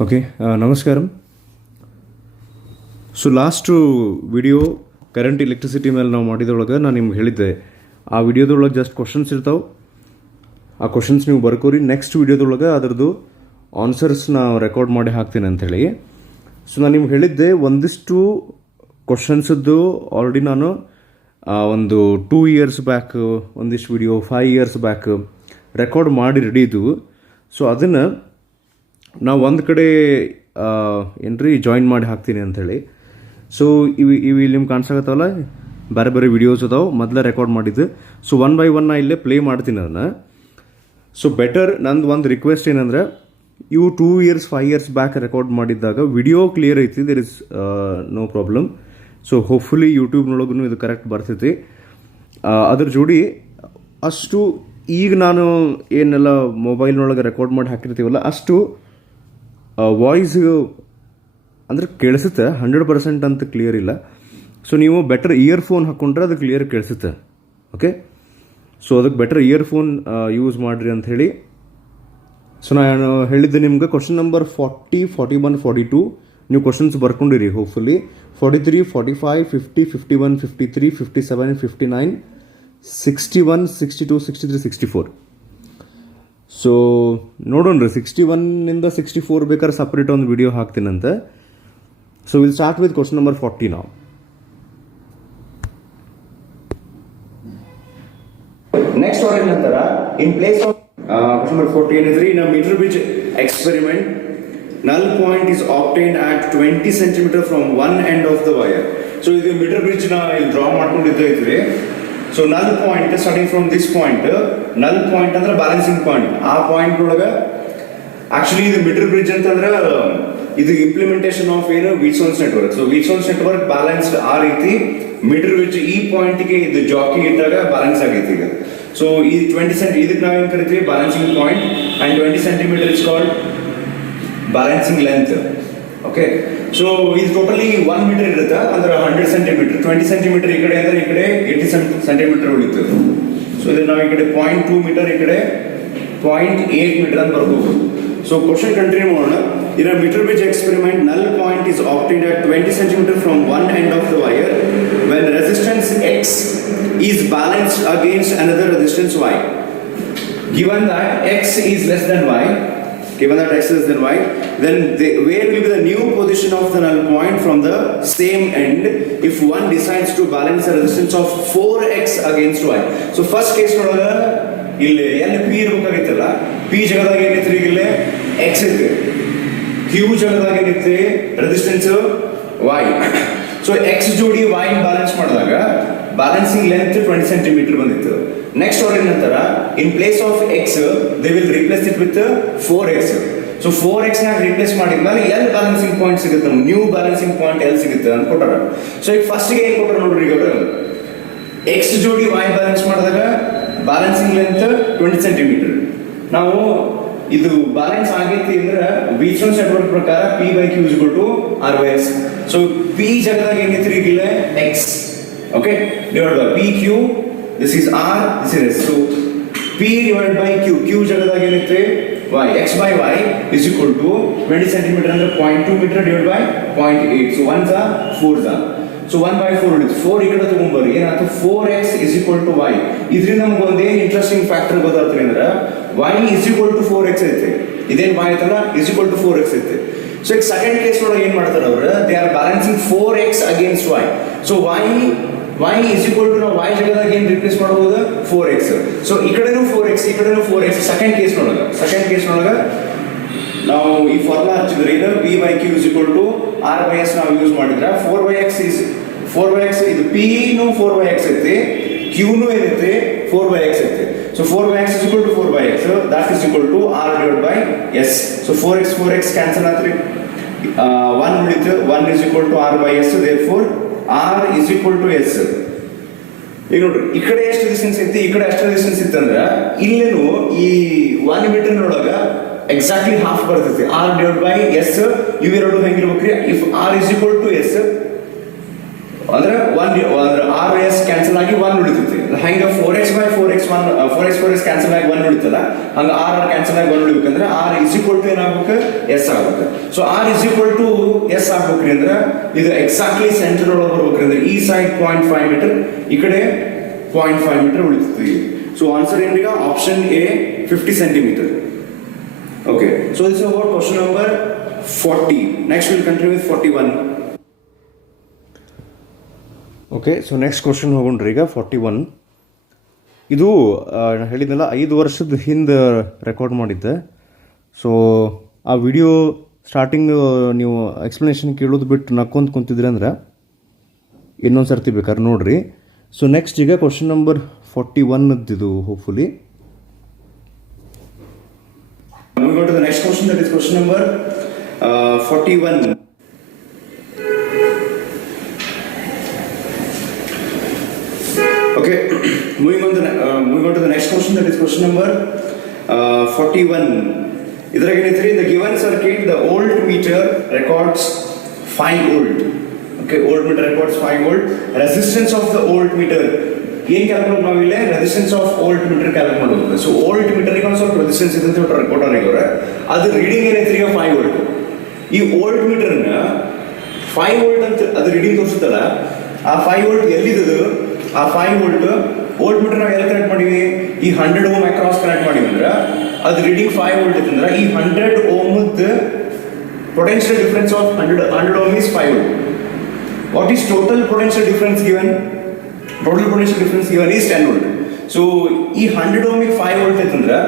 Okay ನಮಸ್ಕಾರಂ. So last video current electricity ಮೇಲೆ ನಾವು ಮಾಡಿದೊಳಗೆ ನಾನು ನಿಮ್ಗೆ ಹೇಳಿದ್ದೆ, ಆ ವಿಡಿಯೋದೊಳಗೆ ಜಸ್ಟ್ ಕ್ವಶನ್ಸ್ ಇರ್ತಾವೆ, ಆ ಕ್ವಶನ್ಸ್ ನೀವು ಬರ್ಕೋರಿ. ನೆಕ್ಸ್ಟ್ ವಿಡಿಯೋದೊಳಗೆ ಅದರದ್ದು ಆನ್ಸರ್ಸ್ ನಾವು ರೆಕಾರ್ಡ್ ಮಾಡಿ ಹಾಕ್ತೀನಿ ಅಂಥೇಳಿ. ಸೊ ನಾನು ನಿಮ್ಗೆ ಹೇಳಿದ್ದೆ, ಒಂದಿಷ್ಟು ಕ್ವಶನ್ಸದ್ದು ಆಲ್ರೆಡಿ ನಾನು ಒಂದು 2 years ಬ್ಯಾಕ್ ಒಂದಿಷ್ಟು ವಿಡಿಯೋ 5 years ಬ್ಯಾಕ್ ರೆಕಾರ್ಡ್ ಮಾಡಿ ರೆಡಿ ಇದ್ದವು. ಸೊ ಅದನ್ನು ನಾವು ಒಂದು ಕಡೆ ಏನ್ರಿ ಜಾಯಿನ್ ಮಾಡಿ ಹಾಕ್ತೀನಿ ಅಂಥೇಳಿ. ಸೊ ಇವು ಇಲ್ಲಿ ನಿಮ್ಗೆ ಕಾಣಿಸಾಗತ್ತವಲ್ಲ, ಬೇರೆ ಬೇರೆ ವಿಡಿಯೋಸ್ ಅದಾವೆ ಮೊದಲೇ ರೆಕಾರ್ಡ್ ಮಾಡಿದ್ದು. ಸೊ 1 by 1 ಇಲ್ಲೇ ಪ್ಲೇ ಮಾಡ್ತೀನಿ ಅದನ್ನು. ಸೊ ಬೆಟರ್ ನಂದು ಒಂದು ರಿಕ್ವೆಸ್ಟ್ ಏನಂದ್ರೆ, ಇವು 2 years 5 years ಬ್ಯಾಕ್ ರೆಕಾರ್ಡ್ ಮಾಡಿದ್ದಾಗ ವಿಡಿಯೋ ಕ್ಲಿಯರ್ ಐತಿ, there is no problem. So hopefully ಯೂಟ್ಯೂಬ್ನೊಳಗೂ ಇದು ಕರೆಕ್ಟ್ ಬರ್ತೈತಿ. ಅದ್ರ ಜೋಡಿ ಅಷ್ಟು ಈಗ ನಾನು ಏನೆಲ್ಲ ಮೊಬೈಲ್ನೊಳಗೆ ರೆಕಾರ್ಡ್ ಮಾಡಿ ಹಾಕಿರ್ತೀವಲ್ಲ, ಅಷ್ಟು ವಾಯ್ಸ್ ಅಂದರೆ ಕೇಳಿಸುತ್ತೆ. 100% ಅಂತ ಕ್ಲಿಯರ್ ಇಲ್ಲ. ಸೊ ನೀವು ಬೆಟರ್ ಇಯರ್ಫೋನ್ ಹಾಕ್ಕೊಂಡ್ರೆ ಅದು ಕ್ಲಿಯರ್ ಕೇಳಿಸುತ್ತೆ. ಓಕೆ, ಸೊ ಅದಕ್ಕೆ ಬೆಟರ್ ಇಯರ್ಫೋನ್ ಯೂಸ್ ಮಾಡಿರಿ ಅಂಥೇಳಿ. ಸೊ ನಾನು ಹೇಳಿದ್ದೆ ನಿಮ್ಗೆ ಕ್ವಶನ್ ನಂಬರ್ 40, 41, 42 ನೀವು ಕ್ವಶನ್ಸ್ ಬರ್ಕೊಂಡಿರಿ ಹೋಪ್ಫುಲಿ. 43, 45, 50, 51, 53, 57, 59, 61, 62, 63, 64. ಸೊ ನೋಡೋಣ್ರಿ, 61 64 ಬೇಕಾದ್ರೆ ಸಪ್ರೇಟ್ ಒಂದು ವಿಡಿಯೋ ಹಾಕ್ತೀನಂತೆ. So will start with question number 40 ನಾವು. ನೆಕ್ಸ್ಟ್ ಅವರ ನಂತರ in place of question number 40 ಏನಿದ್ರಿ, in meter bridge experiment null point is obtained at 20 cm from one end of the wire. So ಇದು metre bridge ನ ಇಲ್ಲಿ draw ಮಾಡ್ಕೊಂಡಿದ್ದೆ ಇದ್ರಿ. So null point starting from this point, null point ಅಂದ್ರೆ balancing point. ಆ point ಒಳಗೆ actually ಇದು metre bridge ಅಂತಂದ್ರೆ ಇದು ಇಂಪ್ಲಿಮೆಂಟೇಷನ್ ಆಫ್ ಏನು ವೀಟ್ಸೋನ್ಸ್ ನೆಟ್ವರ್ಕ್. ಸೊ ವೀಟ್ಸೋನ್ಸ್ ನೆಟ್ವರ್ಕ್ ಬ್ಯಾಲೆನ್ಸ್ ಆ ರೀತಿ ಮೀಟರ್ ಬ್ರಿಡ್ಜ್ ಈ ಪಾಯಿಂಟ್ಗೆ ಇದು ಜಾಕಿ ಇಟ್ಟಾಗ ಬ್ಯಾಲೆನ್ಸ್ ಆಗೈತಿ ಈಗ. ಸೊ ಈ 20 cm ಇದಕ್ಕೆ ನಾವೇನು ಕರಿತೀವಿ balancing point, and 20 cm is called balancing length. Okay, so ಇದು ಟೋಟಲಿ 1 ಮೀಟರ್ ಇರುತ್ತೆ ಅಂದ್ರೆ 100 cm. 20 cm ಈ ಕಡೆ ಅಂದ್ರೆ ಈ ಕಡೆ 80 cm ಉಳಿತು. ಸೊ ಇದು ನಾವು ಈ ಕಡೆ 0.2 ಮೀಟರ್, ಈ ಕಡೆ 0.8 ಮೀಟರ್ ಅಂತ ಬರ್ಬೋದು. ಸೊ ಕ್ವಶನ್ ಕಂಟಿನ್ಯೂ ಮಾಡೋಣ. In a metre bridge experiment null point is obtained at 20 cm from one end of the wire when resistance X is balanced against another resistance Y. Given that X is less than Y, then where will be the new position of the null point from the same end if one decides to balance the resistance of 4x against y. So first case ನೊಳಗ ಇಲ್ಲಿ n p ಇರಬೇಕಾಗಿತ್ತಲ್ಲ, p ಜಾಗದಾಗ ಏನಿತ್ತು ಇಲ್ಲಿ x ಇತ್ತು, q ಜಾಗದಾಗ ಏನಿತ್ತು resistance y. So x ಜೋಡಿ y balance ಮಾಡಿದಾಗ ಬ್ಯಾಲೆನ್ಸಿಂಗ್ ಲೆಂತ್ 20 cm ಬಂದಿತ್ತು. ನೆಕ್ಸ್ಟ್ ಅವ್ರ ನಂತರ in place of x they will replace it with 4x. So 4x ನಾಗ ರಿಪ್ಲೇಸ್ ಮಾಡಿದ್ಮೇಲೆ ಎಲ್ ಬ್ಯಾಲೆನ್ಸಿಂಗ್ ಪಾಯಿಂಟ್ ಸಿಗುತ್ತೆ, ನ್ಯೂ ಬ್ಯಾಲೆನ್ಸಿಂಗ್ ಪಾಯಿಂಟ್ ಎಲ್ ಸಿಗುತ್ತೆ ಅಂತ ಕೊಟ್ಟಾರ. ಸೊ ಈಗ ಫಸ್ಟ್ ಗೆ ಏನ್ ಕೊಟ್ಟಾರ ನೋಡ್ರಿ, ಈಗ ಅವರು x ಜೋಡಿ y ಬ್ಯಾಲೆನ್ಸ್ ಮಾಡಿದಾಗ ಬ್ಯಾಲೆನ್ಸಿಂಗ್ ಲೆಂತ್ 20 cm. ನಾವು ಇದು ಬ್ಯಾಲೆನ್ಸ್ ಆಗೈತಿ ಅಂದ್ರೆ ವೀಟ್ಸೋನ್ಸ್ ನೆಟ್ವರ್ಕ್ ಪ್ರಕಾರ p/q = r/s. ಸೊ p ಜಾಗದಾಗ ಏನೈತ್ರಿ ಈಗ x, okay, divided by pq, this is r, this is s. So p divided by q, q ಜಾಗದಾಗ ಏನೈತೆ y, x by y is equal to 20 cm ಅಂದ್ರೆ 0.2 meter divided by 0.8. So 1 is 4 is. So 1 by 4 ಉಳಿತು. 4 ಈ ಕಡೆ ತಗೊಂಡ್ಬರ್ರಿ, ಏನಾಯ್ತು 4x is equal to y. ಇದರಿಂದ ನಮ್ಗೆ ಒಂದು ಏನು ಇಂಟ್ರೆಸ್ಟಿಂಗ್ ಫ್ಯಾಕ್ಟರ್ ಗೊತ್ತಾಗ್ತದೆ ಅಂದ್ರೆ y is equal to 4x ಐತೆ. ಇದೇನು y ಐತಲ್ಲ is equal to 4x ಐತೆ. ಸೊ ಈಗ ಸೆಕೆಂಡ್ ಕೇಸ್ ಒಳಗೆ ಏನು ಮಾಡ್ತಾರೆ ಅವರು, they are balancing 4x against y. So y is equal to ನಾವು y ಜಾಗದಾಗ ಏನು ರಿಪ್ಲೇಸ್ ಮಾಡಬಹುದು 4x. ಸೊ ಈ ಕಡೆನೂ 4x, ಈ ಕಡೆನೂ 4x. ಸೆಕೆಂಡ್ ಕೇಸ್ ನೊಳಗ ನಾವು ಈ ಫಾರ್ಮುಲಾ ಹಚ್ಚಿದ್ರೆ ಇದು p/q = r/s ನಾವು ಯೂಸ್ ಮಾಡಿದ್ರೆ 4x ಇದು p ನು 4x ಐತಿ, q ನು ಏನೈತಿ 4x ಐತಿ. So 4x = 4x, that is equal to r divided by s. So 4x cancel ಆತ್ರಿ, 1 ಉಳಿತು, 1 is equal to r/s. therefore r is equal to s. ಈಗ ನೋಡ್ರಿ, ಈ ಕಡೆ ಎಷ್ಟು ಡಿಸ್ಟೆನ್ಸ್ ಐತಿ, ಈ ಕಡೆ ಎಷ್ಟು ಡಿಸ್ಟೆನ್ಸ್ ಇತ್ತಂದ್ರೆ ಇಲ್ಲೇನು ಈ 1 ಮೀಟರ್ ನೊಳಗ ಎಕ್ಸಾಕ್ಟ್ಲಿ ಹಾಫ್ ಬರ್ತೈತಿ, r divided by s. ಇವೆರಡು ಹೆಂಗಿರ್ಬೇಕ್ರಿ, if r is equal to s, ಅಂದ್ರೆ ಆರ್ ಎಸ್ ಕ್ಯಾನ್ಸಲ್ ಆಗಿ 1 ಉಳಿತೈತಿ. ಹಂಗ 4x by 4x 4x cancel ಆಗಿ 1 ಉಳಿತಲ್ಲ, ಹಂಗ r ಕ್ಯಾನ್ಸಲ್ ಆಗಿ 1 ಉಳಿಬೇಕಂದ್ರೆ r is equal to ಏನಾಗಬೇಕು, s ಆಗಬೇಕು. So r is equal to s ಆಗ್ಬೇಕ್ರಿ ಅಂದ್ರೆ ಇದು ಎಕ್ಸಾಕ್ಟ್ಲಿ ಸೆಂಟರ್ ಒಳಗೆ ಬರ್ಬೇಕ್ರಿ ಅಂದ್ರೆ ಈ ಸೈಡ್ 0.5 ಮೀಟರ್, ಈ ಕಡೆ 0.5 ಮೀಟರ್ ಉಳಿತೈತಿ. ಸೊ ಆನ್ಸರ್ ಏನ್ರೀಗ option A 50 centimetre. Okay, so this is about question number 40. Next will continue with 41. Okay, so next question ಹೋಗೋಣ್ರಿ ಈಗ 41. ಇದು ಹೇಳಿದ್ನಲ್ಲ 5 ವರ್ಷದ ಹಿಂದೆ ರೆಕಾರ್ಡ್ ಮಾಡಿದ್ದೆ. ಸೊ ಆ ವಿಡಿಯೋ ಸ್ಟಾರ್ಟಿಂಗ್ ನೀವು ಎಕ್ಸ್ಪ್ಲನೇಷನ್ ಕೇಳೋದು ಬಿಟ್ಟು ನಕ್ಕೊಂತ ಕುಂತಿದ್ರಿ ಅಂದ್ರೆ ಇನ್ನೊಂದು ಸರ್ತಿ ಬೇಕಾದ್ರೆ ನೋಡ್ರಿ. ಸೊ ನೆಕ್ಸ್ಟ್ ಈಗ ಕ್ವಶನ್ ನಂಬರ್ 41 ಇದು hopefully. Moving on to the next question, that is question number 41. Okay, moving on to the next question, that is question number 41. ಇದ್ರಾಗ ಏನೈತ್ರಿ, the given circuit, the voltmeter records 5 volt. Okay, voltmeter records 5 volt. Resistance of the voltmeter ಏನ್ calculate ಮಾಡಿಲ್ಲ, resistance of volt meter calculate ಮಾಡಬೇಕು. So volt meter ಈಗ ಒಂದು ಸ್ವಲ್ಪ resistance ಇದೆ ಅಂತ ಕೊಟ್ಟಾರ ಈಗ ಅದು ರೀಡಿಂಗ್ ಏನೈತ್ರಿ ಈಗ 5 ವೋಲ್ಟ್. ಈ ವೋಲ್ಟ್ ಮೀಟರ್ನ 5 ವೋಲ್ಟ್ ಅಂತ ಅದು ರೀಡಿಂಗ್ ತೋರಿಸುತ್ತಲ್ಲ, ಆ 5 ವೋಲ್ಟ್ ಎಲ್ಲಿದ್ದು, ಆ 5 ವೋಲ್ಟ್ ಮೀಟರ್ ನಾವು ಎಲ್ಲಿ ಕನೆಕ್ಟ್ ಮಾಡಿವಿ, ಈ 100 ಓಮ್ ಅಕ್ರಾಸ್ ಕನೆಕ್ಟ್ ಮಾಡಿವಿ ಅಂದ್ರೆ ಅದು ರೀಡಿಂಗ್ 5 ವೋಲ್ಟ್ ಇತ್ತಂದ್ರೆ ಈ 100 ಓಮ್ದ potential difference of 100 ohm is 5 volt. What is total potential difference given? Total potential difference given is 10 volt. So ಈ 100 ohmic 5 volt ಅಂತಂದ್ರೆ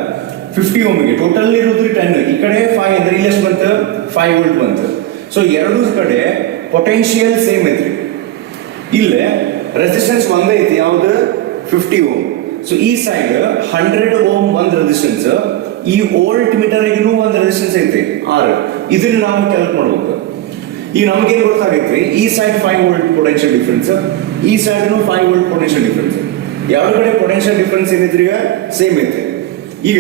50 ohmic ಟೋಟಲ್ ಇರೋದು 10, ಈ ಕಡೆ 5 ಅಂದ್ರೆ ಇಲ್ಲಿ ಎಷ್ಟು ಬಂತು, 5 volt ಬಂತು. ಸೊ ಎರಡೂ ಕಡೆ ಪೊಟೆನ್ಷಿಯಲ್ ಸೇಮ್ ಐತ್ರಿ. ಇಲ್ಲೇ ರೆಸಿಸ್ಟೆನ್ಸ್ ಒಂದೇ ಐತಿ, ಯಾವುದು 50 ಓಮ್. ಸೊ ಈ ಸೈಡ್ 100 ಓಮ್ ಒಂದು ರೆಸಿಸ್ಟೆನ್ಸ್, ಈ ವೋಲ್ಟ್ ಮೀಟರ್ ಇನ್ನೂ ಒಂದು ರೆಸಿಸ್ಟೆನ್ಸ್ ಐತಿ R. ಇದನ್ನ ನಾವು ಕ್ಯಾಲ್ಕುಲೇಟ್ ಮಾಡಬೇಕು. ಈಗ ನಮಗೇನು ಗೊತ್ತಾಗೈತ್ರಿ, ಈ ಸೈಡ್ 5 ವೋಲ್ಟ್ ಪೊಟೆನ್ಷಿಯಲ್ ಡಿಫರೆನ್ಸ್, ಈ ಸೈಡ್ 5 ವೋಲ್ಟ್ ಪೊಟೆನ್ಷಿಯಲ್ ಡಿಫರೆನ್ಸ್. ಎರಡು ಕಡೆ ಪೊಟೆನ್ಷಿಯಲ್ ಡಿಫರೆನ್ಸ್ ಏನೈತ್ರಿ ಈಗ ಸೇಮ್ ಐತಿ. ಈಗ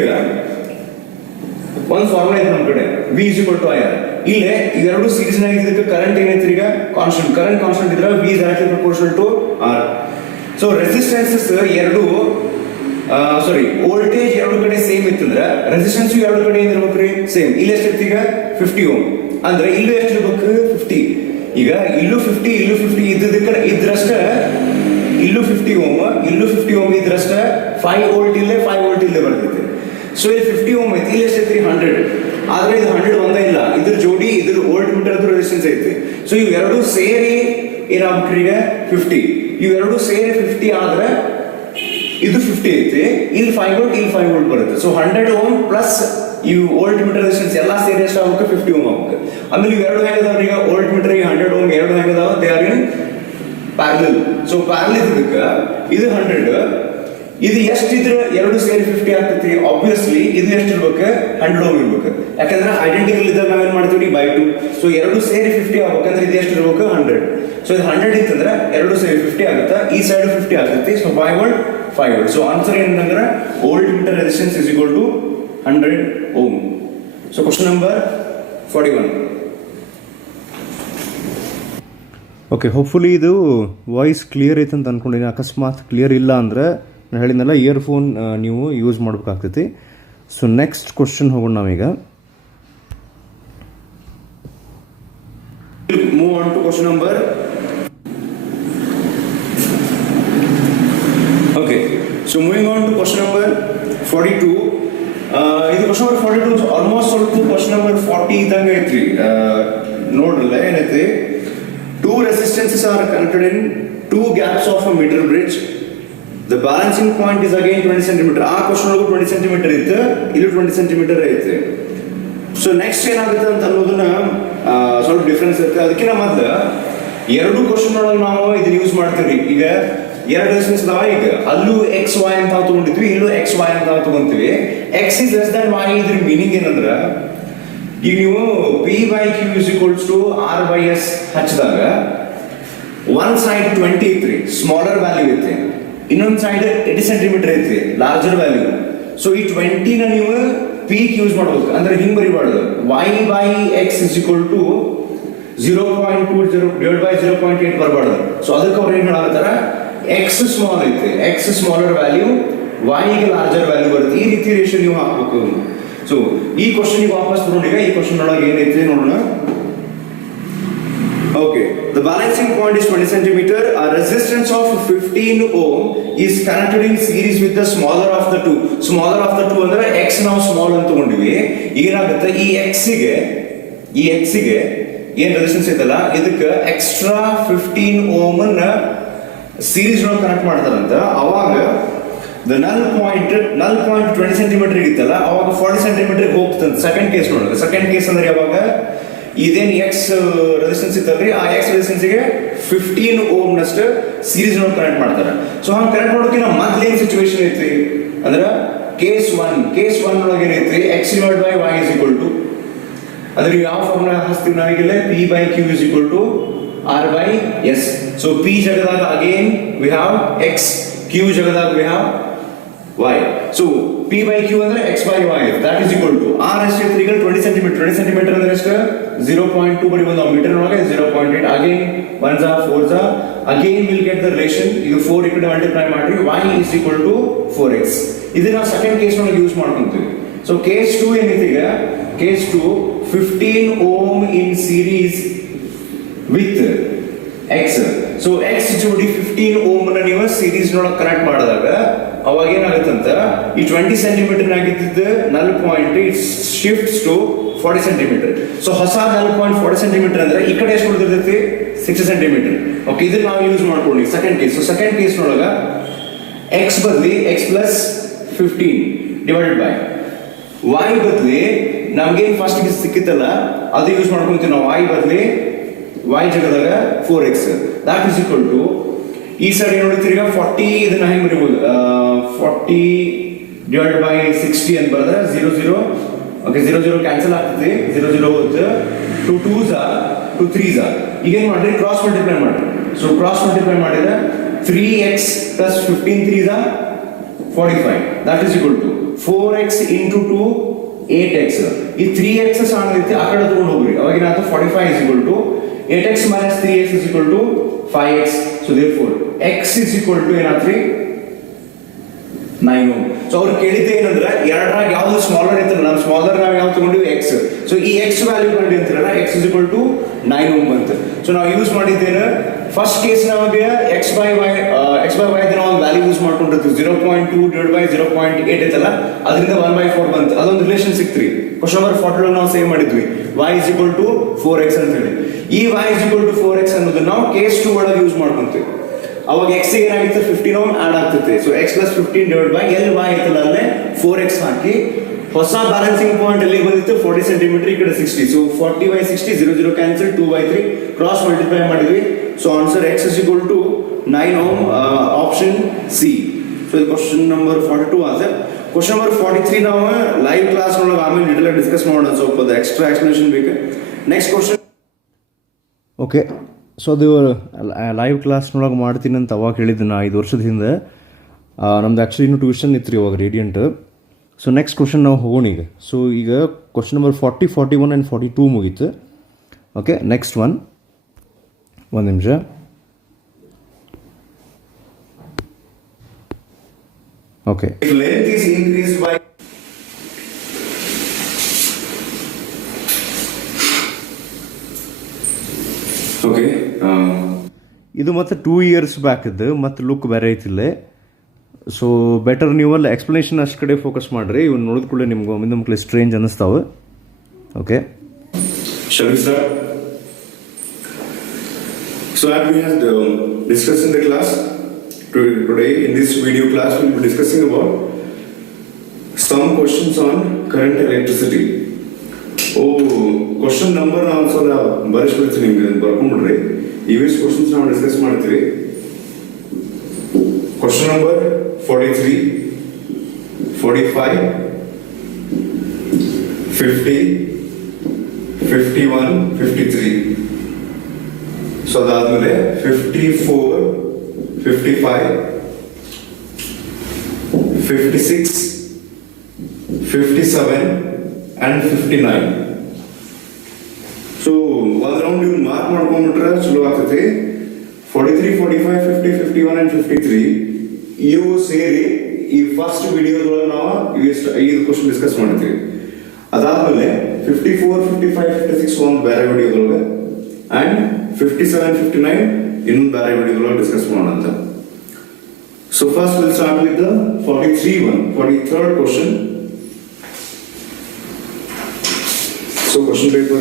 ಒಂದು ಫಾರ್ಮುಲಾ ಐತೆ ನಮ್ಮ ಕಡೆ, V is equal to IR. ಇಲ್ಲೇ ಇವೆರಡು ಸೀರೀಸ್ ನಾಗ ಇದಕ್ಕೆ ಕರೆಂಟ್ ಏನೈತ್ರಿ ಈಗ ಕಾನ್ಸ್ಟೆಂಟ್, ಕರೆಂಟ್ ಕಾನ್ಸ್ಟೆಂಟ್ ಇದ್ರೆ V is directly proportional to R. So resistances ಎರಡು ವೋಲ್ಟೇಜ್ ಎರಡು ಕಡೆ ಸೇಮ್ ಇತ್ತಂದ್ರೆ ರೆಸಿಸ್ಟೆನ್ಸ್ ಎರಡು ಕಡೆ ಏನಿರ್ಬೇಕ್ರಿ ಸೇಮ್. ಇಲ್ಲಿ ಎಷ್ಟೈತಿ ಈಗ 50 ಓಮ್ ಅಂದ್ರೆ ಇಲ್ಲೂ ಎಷ್ಟು ಇರ್ಬೇಕು 50. ಈಗ ಇಲ್ಲೂ 50 ಇಲ್ಲೂ 50 ಇದ್ರಷ್ಟ ಇಲ್ಲೂ 50 ಓಮ್ ಇಲ್ಲೂ 50 ಓಮ್ ಇದ್ರಷ್ಟ 5 ವೋಲ್ಟ್ ಇಲ್ಲೇ 5 ವೋಲ್ಟ್ ಇಲ್ಲೇ ಬರ್ತೈತಿ. ಸೊ ಇಲ್ಲಿ 50 ಓಮ್ ಐತಿ, ಇಲ್ಲಿ ಎಷ್ಟೈತಿ 100. ಆದ್ರೆ ಇದು 100 ಒಂದೇ ಇಲ್ಲ, ಇದ್ರ ಜೋಡಿ ಇದ್ರ ವೋಲ್ಟ್ ಮೀಟರ್ ರೆಸಿಸ್ಟೆನ್ಸ್ ಐತಿ. ಸೊ ಇವೆರಡು ಸೇರಿ ಏನಾಗ್ಬೇಕ್ರಿ ಈಗ 50. ಇವೆರಡು ಸೇರಿ 50 ಆದ್ರೆ ಇದು 50 ಐತಿ, ಇಲ್ಲಿ 5 ವೋಲ್ಟ್ ಇಲ್ಲಿ 5 ವೋಲ್ಟ್ ಬರುತ್ತೆ. ಸೊ 100 ಓಮ್ ಪ್ಲಸ್ ಈ ವೋಲ್ಟ್ ಮೀಟರ್ ರೆಸಿಸ್ಟೆನ್ಸ್ ಎಲ್ಲಾ ಸೇರಿ ಎಷ್ಟು ಆಗಬೇಕು 50 ಓಮ್ ಆಗಬೇಕು. ಆಮೇಲೆ ಇವೆರಡು ಹೆಂಗದಾವ ಈಗ ವೋಲ್ಟ್ ಮೀಟರ್ 100 ಓಮ್ ಎರಡು ಹೆಂಗದಾವ, they are in parallel. So parallel ಇದಕ್ಕೆ ಇದು 100, ಇದು ಎಷ್ಟಿದ್ರೆ ಎರಡು ಸೇರಿ 50 ಆಗ್ತೈತಿ. ಆಬ್ವಿಯಸ್ಲಿ ಇದು ಎಷ್ಟು ಇರ್ಬೇಕು 100 ಓಮ್ ಇರ್ಬೇಕು, ಯಾಕಂದ್ರೆ ಐಡೆಂಟಿಕಲ್ ಇದ್ದಾಗ ನಾವೇನ್ ಮಾಡ್ತೀವಿ by 2. ಸೊ ಎರಡು ಸೇರಿ 50 ಆಗ್ಬೇಕಂದ್ರೆ ಇದು ಎಷ್ಟು ಇರ್ಬೇಕು 100. ಸೊ ಇದು 100 ಇತ್ತಂದ್ರೆ ಎರಡು ಸೇರಿ 50 ಆಗುತ್ತೆ, ಈ ಸೈಡ್ 50 ಆಗ್ತೈತಿ. So 5 volt 5 volt. So answer ಏನಂದ್ರೆ volt metre resistance is equal to 100 ohm. So question number 41. Okay, hopefully ಇದು ವಾಯ್ಸ್ ಕ್ಲಿಯರ್ ಐತೆ ಅಂತ ಅಂದ್ಕೊಂಡಿದ್ದೀನಿ. ಅಕಸ್ಮಾತ್ ಕ್ಲಿಯರ್ ಇಲ್ಲ ಅಂದರೆ ನಾನು ಹೇಳಿದ್ನಲ್ಲ ಇಯರ್ಫೋನ್ ನೀವು ಯೂಸ್ ಮಾಡ್ಬೇಕಾಗ್ತೈತಿ. ಸೊ ನೆಕ್ಸ್ಟ್ ಕ್ವಶನ್ ಹೋಗೋಣ ನಾವೀಗ. Move on to question number. Okay, so moving on to question number 42. ಇದು ಕ್ವಶನ್ ನಂಬರ್ 42 ಆಲ್ಮೋಸ್ಟ್ ಸ್ವಲ್ಪ ಕ್ವಶನ್ ನಂಬರ್ 40 ಇದ್ದಂಗೆ ಐತ್ರಿ. ನೋಡ್ರಲ್ಲ ಏನೈತಿ, 2 resistances are connected in 2 gaps of a metre bridge. The balancing point is again 20 centimetre. ಆ question ಒಳಗೂ 20 centimetre ಇತ್ತು, ಇಲ್ಲಿ 20 ಸೆಂಟಿಮೀಟರ್ ಐತಿ. ಸೊ ನೆಕ್ಸ್ಟ್ ಏನಾಗುತ್ತೆ ಅಂತ ಅನ್ನೋದನ್ನ ಸ್ವಲ್ಪ ಡಿಫ್ರೆನ್ಸ್ ಇರುತ್ತೆ. ಅದಕ್ಕಿಂತ ಮೊದಲು ಎರಡು ಕ್ವಶನ್ ಒಳಗೆ ನಾವು ಇದನ್ನ ಯೂಸ್ ಮಾಡ್ತೀವಿ. ಈಗ ಎರಡು ರೆಸಿಸ್ಟೆನ್ಸ್ ಅದಾವ, ಈಗ ಅಲ್ಲೂ ಎಕ್ಸ್ ವೈ ಅಂತ ತಗೊಂಡಿದ್ವಿ, ಇಲ್ಲೂ ಎಕ್ಸ್ ವೈ ಅಂತ ತಗೊಂತೀವಿ. X is less than Y. ಇದ್ರ ಮೀನಿಂಗ್ ಏನಂದ್ರ, ಈಗ ನೀವು P by Q is equals to R by S ಹಚ್ಚಿದಾಗ ಒನ್ ಸೈಡ್ 20 ಐತ್ರಿ, ಸ್ಮಾಲರ್ ವ್ಯಾಲ್ಯೂ ಐತಿ, ಇನ್ನೊಂದು ಸೈಡ್ 80 ಸೆಂಟಿಮೀಟರ್ ಐತಿ, ಲಾರ್ಜರ್ ವ್ಯಾಲ್ಯೂ. ಸೊ ಈ 20 ನ ನೀವು ಪೀಕ್ ಯೂಸ್ ಮಾಡ್ಬೇಕು. ಅಂದ್ರೆ ಹಿಂಗ್ ಬರಿಬಾರ್ದು, Y by X is equal to 0.20 divide by 0.8 ಬರಬಾರ್ದು. ಸೊ ಅದಕ್ಕೆ ಅವ್ರು ಏನ್ ಹೇಳತ್ತಾರ, ಎಕ್ಸ್ ಸ್ಮಾಲ್ ಐತೆ, ಎಕ್ಸ್ ಸ್ಮಾಲರ್ ವ್ಯಾಲ್ಯೂ y ಗೆ ಲಾರ್ಜರ್ ವ್ಯಾಲ್ಯೂ ಬರುತ್ತೆ. ಈ ರೀತಿ ರೇಷಿಯೋ ನೀವು ಹಾಕಬೇಕು. ಸೊ ಈ ಕ್ವಶನ್ ವಾಪಸ್ ಬರೋಣ. ಈಗ ಈ ಕ್ವಶನ್ ಒಳಗೆ ಏನೈತೆ ನೋಡೋಣ. Okay, the balancing point is 20 centimeter. A resistance of 15 ohm is connected in series with the smaller of the two. Smaller of the two ಅಂದ್ರೆ x ನಾವು small ಅಂತ ತಗೊಂಡಿವಿ. ಏನಾಗುತ್ತೆ, ಈ x ಗೆ ಏನ್ ರೆಸಿಸ್ಟೆನ್ಸ್ ಐತಲ್ಲ, ಇದಕ್ಕೆ ಎಕ್ಸ್ಟ್ರಾ 15 ohm ಅನ್ನ ಸೀರೀಸ್ ಒಳಗೆ ಕನೆಕ್ಟ್ ಮಾಡ್ತಾರಂತ. ಅವಾಗ the null point 20 centimeter ಇತ್ತಲ್ಲ, ಅವಾಗ 40 centimeter ಹೋಗ್ತಂತ. ಸೆಕೆಂಡ್ ಕೇಸ್ ನೋಡೋಣ. ಸೆಕೆಂಡ್ ಕೇಸ್ ಅಂದ್ರೆ ಯಾವಾಗ ಇದೇನು ಎಕ್ಸ್ ರೆಸಿಸ್ಟೆನ್ಸ್ ಇತ್ತಲ್ರಿ, ಆ ಎಕ್ಸ್ ರೆಸಿಸ್ಟೆನ್ಸ್ ಗೆ 15 ಓಮ್ ನಷ್ಟು ಸೀರೀಸ್ ನೋಡ್ ಕನೆಕ್ಟ್ ಮಾಡ್ತಾರೆ. ಸೊ ಹಂಗೆ ಕನೆಕ್ಟ್ ಮಾಡೋದಕ್ಕಿಂತ ಮೊದಲು ಏನ್ ಸಿಚುವೇಶನ್ ಐತಿ ಅಂದ್ರೆ ಕೇಸ್ ಒನ್ ಒಳಗೆ ಏನೈತಿ, X divide by Y is equal to, ಅಂದ್ರೆ ಯಾವ ಫಾರ್ಮುಲಾ ಹಾಕ್ತೀವಿ ನಾವೀಗೆಲ್ಲ, P by Q is equal to R by S. So P ಜಗದಾಗ again we have X, Q ಜಗದಾಗ we have y. So p by q ಅಂದ್ರೆ x by y, that is equal to r ಎಷ್ಟು ಈಗ 20 cm. 20 cm ಅಂದ್ರೆ ಎಷ್ಟು, 0.2 ಬರೀಬಹುದು metre ಒಳಗೆ, 0.8 again 1s are 4s are, again we'll get the relation. ಇದು 4 ಈ ಕಡೆ ಮಲ್ಟಿಪ್ಲೈ ಮಾಡಿ y is equal to 4x. ಇದು ನಾವು ಸೆಕೆಂಡ್ ಕೇಸ್ ಒಳಗೆ ಯೂಸ್ ಮಾಡ್ಕೊಂತೀವಿ. ಸೊ ಕೇಸ್ 2 ಏನಿದೆ ಈಗ, case 2 15 ohm in series with x. So x ಜೋಡಿ 15 ohm ಅನ್ನು ನೀವು ಸೀರೀಸ್ ನೊಳಗೆ ಕನೆಕ್ಟ್ ಮಾಡಿದಾಗ ಅವಾಗ ಏನಾಗುತ್ತಂತ, ಈ 20 ಸೆಂಟಿಮೀಟರ್ ಆಗಿದ್ದು null point it shifts to 40 centimetre. So ಹೊಸ ನಲ್ ಪಾಯಿಂಟ್ 40 ಸೆಂಟಿಮೀಟರ್ ಅಂದ್ರೆ ಈ ಕಡೆ ಎಷ್ಟು ಉಳಿದಿರ್ತೈತಿ, 60 ಸೆಂಟಿಮೀಟರ್. ಓಕೆ, ಇದನ್ನ ನಾವು ಯೂಸ್ ಮಾಡ್ಕೊಳ್ಳಿ second case. So second case ನೊಳಗ x ಬದಲಿ x ಪ್ಲಸ್ 15 ಡಿವೈಡೆಡ್ ಬೈ y ಬದಲಿ ನಮ್ಗೇನ್ ಫಸ್ಟ್ ಸಿಕ್ಕಿತ್ತಲ್ಲ ಅದು ಯೂಸ್ ಮಾಡ್ಕೊಂತೀವಿ ನಾವು. y ಬದಲಿ y ಜಗದಾಗ 4x, that is equal to, ಈ ಸೈಡ್ ಏನು ನೋಡ್ತೀರಿ ಈಗ 40, ಇದನ್ನ ಹೆಂಗ್ ಬರೀಬಹುದು, 40 ಡಿವೈಡ್ ಬೈ 60 ಅಂತ ಬರೆದ್ರೆ 0 ಓಕೆ, 0 ಕ್ಯಾನ್ಸಲ್ ಆಗ್ತದೆ, 0 ಹೋಗುತ್ತೆ, 2 2s are 2 3s are. ಈಗ ಏನ್ ಮಾಡ್ರಿ, ಕ್ರಾಸ್ ಮಲ್ಟಿಪ್ಲೈ ಮಾಡ್ರಿ. ಸೊ ಕ್ರಾಸ್ ಮಲ್ಟಿಪ್ಲೈ ಮಾಡಿದ್ರೆ 3x plus 15 3s are 45, that is equal to 4x into 2 8x. ಈ 3x ಸಾಂಗೈತಿ ಆ ಕಡೆ ತಗೊಂಡು ಹೋಗ್ರಿ, ಅವಾಗ ಏನಾಯ್ತು 45 is equal to 8x minus 3x is equal to 5x. So therefore x is equal to ಏನಾತ್ರಿ 9 ohm. So ಅವ್ರು ಕೇಳಿದ್ದೆ ಏನಂದ್ರೆ ಎರಡರಾಗ ಯಾವ್ದು ಸ್ಮಾಲರ್ ಐತಲ್ಲ, ನಾವು ಸ್ಮಾಲರ್ ನಾವು ಯಾವ್ದು ತಗೊಂಡಿವಿ x. ಸೊ ಈ x ವ್ಯಾಲ್ಯೂ ಕಂಡು ಅಂತಿರಲ್ಲ, x is equal to 9 ohm ಬಂತು. ಸೊ ನಾವು ಯೂಸ್ ಮಾಡಿದ್ದೇನೆ ಫಸ್ಟ್ ಕೇಸ್ ನಮಗೆ x by y ನಾವು ಒಂದು ವ್ಯಾಲ್ಯೂ ಯೂಸ್ ಮಾಡ್ಕೊಂಡಿರ್ತೀವಿ, 0.2 ಡಿವೈಡ್ ಬೈ 0.8 ಐತಲ್ಲ, ಅದರಿಂದ 1/4 ಬಂತು. ಅದೊಂದು ರಿಲೇಷನ್ ಸಿಕ್ತ್ರಿ. ಕ್ವಶನ್ ನಂಬರ್ 40 ನಾವು ಸೇವ್ ಮಾಡಿದ್ವಿ, y is equal to 4x ಅಂತ ಹೇಳಿ. ಈ y is equal to 4x ಅನ್ನೋದನ್ನ ನಾವು ಕೇಸ್ 2 ಒಳಗೆ ಯೂಸ್ ಮಾಡ್ಕೊಂತೀವಿ. ಅವಾಗ x ಏನಾಗಿತ್ತು 15 ohm ಆಡ್ ಆಗ್ತೈತೆ. So x plus 15 divide by L y ಐತಲ್ಲ ಅಲ್ಲೇ 4x ಹಾಕಿ ಹೊಸ ಬ್ಯಾಲೆನ್ಸಿಂಗ್ ಪಾಯಿಂಟ್ ಅಲ್ಲಿ ಬಂದಿತ್ತು 40 ಸೆಂಟಿಮೀಟರ್, ಈ ಕಡೆ 60. So 40 by 60 0 cancel, 2/3 cross multiply ಮಾಡಿದ್ವಿ. So answer x is equal to 9 ohm, option C. So ಇದು ಕ್ವಶನ್ ನಂಬರ್ 42 ಆದ್ರೆ. ಕ್ವಶನ್ ನಂಬರ್ 43 ನಾವು ಲೈವ್ ಕ್ಲಾಸ್ ಒಳಗೆ ಆಮೇಲೆ ಡೀಟೇಲ್ ಡಿಸ್ಕಸ್ ಮಾಡೋಣ, ಸ್ವಲ್ಪ ಎಕ್ಸ್ಟ್ರಾ ಎಕ್ಸ್ಪ್ಲನೇಷನ್ ಬೇಕು. Next question. ಓಕೆ, ಸೊ ಅದು ಲೈವ್ ಕ್ಲಾಸ್ನೊಳಗೆ ಮಾಡ್ತೀನಿ ಅಂತ ಅವಾಗ ಹೇಳಿದ್ದು ನಾ 5 ವರ್ಷದ ಹಿಂದೆ. ನಮ್ದು ಆ್ಯಕ್ಚುಲಿ ಇನ್ನೂ ಟ್ಯೂಷನ್ ಇತ್ತು ರೀ ಅವಾಗ, ರೇಡಿಯಂಟ್. ಸೊ ನೆಕ್ಸ್ಟ್ ಕ್ವಶನ್ ನಾವು ಹೋಗೋಣ ಈಗ. ಸೊ ಈಗ ಕ್ವಶನ್ ನಂಬರ್ 40 41 ಆ್ಯಂಡ್ 42 ಮುಗೀತು. ಓಕೆ, ನೆಕ್ಸ್ಟ್ ಒಂದು ನಿಮಿಷ. Okay, length is increased by okay, ಇದು ಮತ್ತು 2 years ಬ್ಯಾಕ್ ಇದ್ದು ಮತ್ತು ಲುಕ್ ಬೇರೆ ಐತಿಲ್ಲ. ಸೊ ಬೆಟರ್ ನೀವಲ್ಲಿ ಎಕ್ಸ್ಪ್ಲನೇಷನ್ ಅಷ್ಟು ಕಡೆ ಫೋಕಸ್ ಮಾಡಿರಿ. ಇವ್ನು ನೋಡಿದ ಕೂಡಲೇ ನಿಮ್ಗೆ ಒಮ್ಮೆ ಮಕ್ಕಳು ಸ್ಟ್ರೇಂಜ್ ಅನ್ನಿಸ್ತಾವೆ. Okay, shall we start? So as we have discussed in the class today, in this video class we will be discussing about some questions on current electricity. Question number ನಾವು ಒಂದ್ಸಲ ಬರೆಸ್ಬಿಡ್ತೀವಿ, ನಿಮ್ಗೆ ಬರ್ಕೊಂಡ್ಬಿಡ್ರಿ. ಇವಿಷ್ಟು ಕ್ವಶನ್ಸ್ ನಾವು discuss ಮಾಡ್ತೀವಿ. Question number 43 45 50 51 53. So ಅದಾದ್ಮೇಲೆ 54 55 56 57 and 59. So ಒಂದು round ನೀವು mark ಮಾಡ್ಕೊಂಡ್ಬಿಟ್ರೆ ಚಲೋ ಆಗ್ತೈತಿ. 43, 45, 50, 51 and 53 ಇವು ಸೇರಿ ಈ ಫಸ್ಟ್ ವಿಡಿಯೋದೊಳಗೆ ನಾವು ಇಷ್ಟು 5 ಕ್ವಶನ್ ಡಿಸ್ಕಸ್ ಮಾಡ್ತೀವಿ. ಅದಾದ್ಮೇಲೆ 54, 55, 56 ಒಂದು ಬೇರೆ ವಿಡಿಯೋದೊಳಗೆ ಅಂಡ್ 57, 59 ಇನ್ನೊಂದು ಬೇರೆ ವಿಡಿಯೋದೊಳಗೆ ಡಿಸ್ಕಸ್ ಮಾಡೋಣ ಅಂತ. So first we'll start with the 43 one, 43rd question. So question paper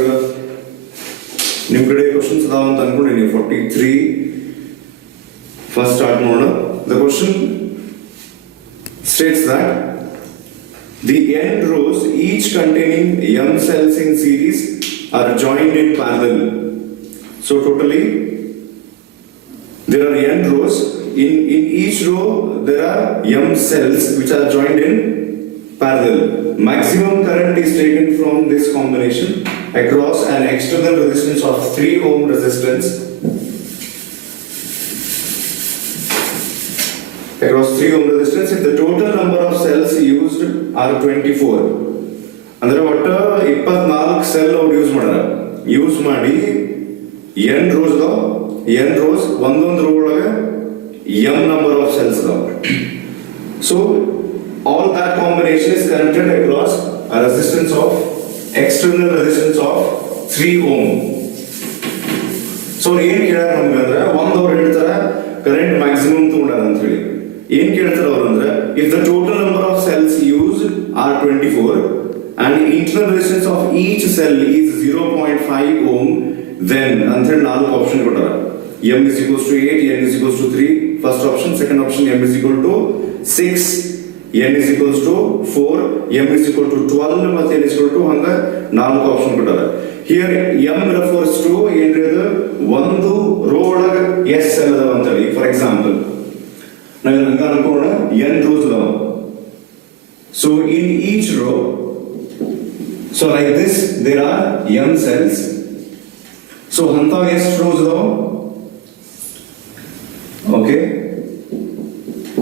ನಿಮ್ಮ ಕಡೆ ಕ್ವಶನ್ಸ್ ಅದಾವ ಅಂತ ಅನ್ಕೊಂಡಿನಿ. 43 ಫಸ್ಟ್ ಸ್ಟಾರ್ಟ್ ಮಾಡೋಣ. The question states that the n rows each containing m cells in series are joined in parallel. So totally there are n rows. In each row there are m cells which are joined in parallel. Maximum current is taken from this combination across an external resistance of 3 ohm resistance. Across 3 ohm resistance if the total number of cells used are 24. ಅಂದ್ರೆ ಒಟ್ಟು 24 cell ಅವ್ರು use ಮಾಡಿ n rows ಒಂದೊಂದು rho ಒಳಗೆ m number of cells ಅದಾವ. So all that combination is connected across a resistance of external resistance of 3 ohm. So ಏನ್ ಕೇಳ್ಯಾರ ನಮ್ಗೆ ಅಂದ್ರೆ ಒಂದು ಅವ್ರು ಹೇಳ್ತಾರೆ ಕರೆಂಟ್ ಮ್ಯಾಕ್ಸಿಮಮ್ ತಗೊಂಡಾರ ಅಂತ ಹೇಳಿ. ಏನ್ ಕೇಳ್ತಾರೆ ಅವ್ರು ಅಂದ್ರೆ if the total number of cells used are 24 and internal resistance of each cell is 0.5 ohm then ಅಂತ ಹೇಳಿ 4 ಆಪ್ಷನ್ ಕೊಟ್ಟಾರ. m is equals to 8, n is equals to 3 first option, second option m is equal to 6, n is equals to 4, m is equal to 12 ಮತ್ತೆ n is equal to ಹಂಗ 4 option ಕೊಟ್ಟಾರ. here m refers to ಏನ್ರಿ ಒಂದು rho ಒಳಗ s cell ಅದಾವ ಅಂತ ಹೇಳಿ. For example ನಾವು ಹಂಗ ಅನ್ಕೋಣ n rows ಅದಾವ. so in each row, so like this there are m cells. so ಅಂತಾವ ಎಷ್ಟು rows ಅದಾವ? okay,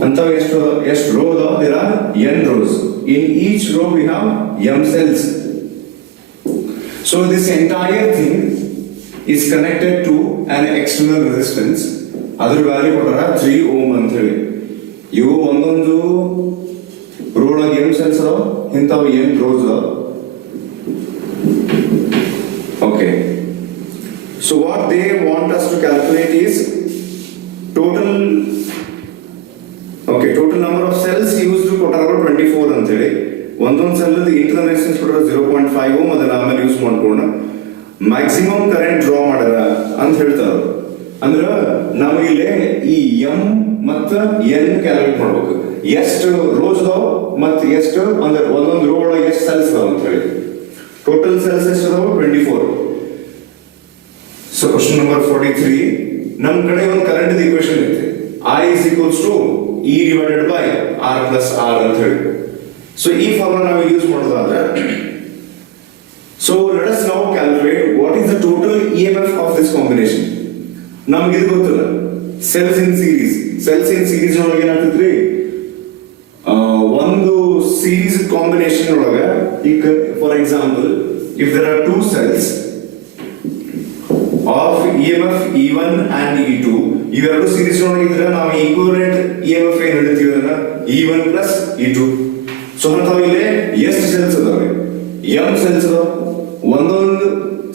ಅಂತಾವ ಎಷ್ಟು ರೋ ಅದಾವ? there are n rows. in each row we have m cells. so this entire thing is connected to an external resistance. ಅದರ value ಕೊಟ್ಟಾರ 3 ohm ಅಂತ ಹೇಳಿ. ಇವು ಒಂದೊಂದು ರೋ ಒಳಗೆ m cells ಅದಾವ, ಇಂತಾವ n rows ಅದಾವ. okay, so what they want us to calculate is total number of cells used ಕೊಟ್ಟಾರ 24 ಅಂತ ಹೇಳಿ. ಒಂದೊಂದು ಸೆಲ್ ಇಂಟರ್ನಲ್ ರೆಸಿಸ್ಟೆನ್ಸ್ ಕೊಟ್ಟಾರ 0.5 ಓಮ್. ಅದನ್ನ ಆಮೇಲೆ ಯೂಸ್ ಮಾಡ್ಕೊಂಡು ಮ್ಯಾಕ್ಸಿಮಮ್ ಕರೆಂಟ್ ಡ್ರಾ ಮಾಡ್ಯಾರ ಅಂತ ಹೇಳ್ತಾರ. ಅಂದ್ರ ನಾವು ಇಲ್ಲಿ ಈ m ಮತ್ತು n ಕ್ಯಾಲ್ಕುಲೇಟ್ ಮಾಡ್ಬೇಕು. ಎಷ್ಟು ರೋಸ್ ಅದಾವ ಮತ್ತು ಎಷ್ಟು ಅಂದ್ರೆ ಒಂದೊಂದು ರೋ ಒಳಗೆ ಎಷ್ಟು ಸೆಲ್ಸ್ ಅದಾವ ಅಂತ ಹೇಳಿ. ಟೋಟಲ್ ಸೆಲ್ಸ್ ಎಷ್ಟು ಅದಾವ? 24. ಸೊ ಕ್ವಶನ್ ನಂಬರ್ 43 ನಮ್ಮ ಕಡೆ ಒಂದು ಕರೆಂಟ್ ಈಕ್ವೇಶನ್ ಐತೆ. I is equals to E divided by R plus R ಅಂತ ಹೇಳಿ. ಸೊ ಈ ಫಾರ್ಮುಲಾ ನಾವು ಯೂಸ್ ಮಾಡೋದಾದ್ರೆ so let us now calculate what is the total EMF of this combination. ನಮಗೆ ಇದು ಗೊತ್ತಿಲ್ಲ. cells in series ಒಳಗೆ ಏನಾಗ್ತೈತ್ರಿ, ಒಂದು ಸೀರೀಸ್ ಕಾಂಬಿನೇಷನ್ ಒಳಗೆ ಈಗ for example if there are two cells of EMF E1 and E2, ಇವೆರಡು series ಒಳಗಿದ್ರೆ ನಾವು equivalent EMF ಏನ್ ಹೇಳ್ತೀವಿ ಅಂದ್ರೆ E1 plus E2. ಸೊ ಅಂತಾವ ಇಲ್ಲಿ ಎಷ್ಟು ಸೆಲ್ಸ್ ಅದಾವೆ? m ಸೆಲ್ಸ್ ಅದಾವ. ಒಂದೊಂದು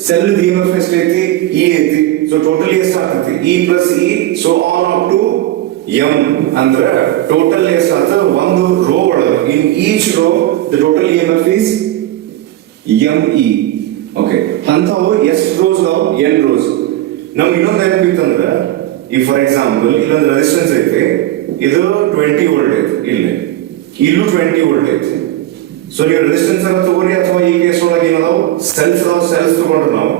ಸೆಲ್ EMF ಎಷ್ಟೈತಿ? E ಐತಿ. ಸೊ ಟೋಟಲ್ ಎಷ್ಟು ಆಗ್ತೈತಿ? E plus E, so on up to m ಅಂದ್ರೆ ಟೋಟಲ್ ಎಷ್ಟು ಆಗ್ತದೆ? ಒಂದು ರೋ ಒಳಗೆ in each row the total EMF is me. Okay, ಅಂತಾವು ಎಷ್ಟು ರೋಸ್ ಅದಾವ? n rows. ನಮ್ಗೆ ಇನ್ನೊಂದು ಏನಾಗ್ಬೇಕಂದ್ರೆ ಈ ಫಾರ್ ಎಕ್ಸಾಂಪಲ್ ಇಲ್ಲೊಂದು ರೆಸಿಸ್ಟೆನ್ಸ್ ಐತಿ, ಇದು 20 ವೋಲ್ಟ್ ಐತಿ, ಇಲ್ಲೂ 20 ವೋಲ್ಟ್ ಐತಿ. ಸೊ ನೀವು ರೆಸಿಸ್ಟೆನ್ಸ್ ಅನ್ನ ತಗೋರಿ ಅಥವಾ ಈ ಕೇಸ್ ಒಳಗೆ ಏನದಾವ ಸೆಲ್ಸ್ ತಗೊಂಡ್ರೆ ನಾವು,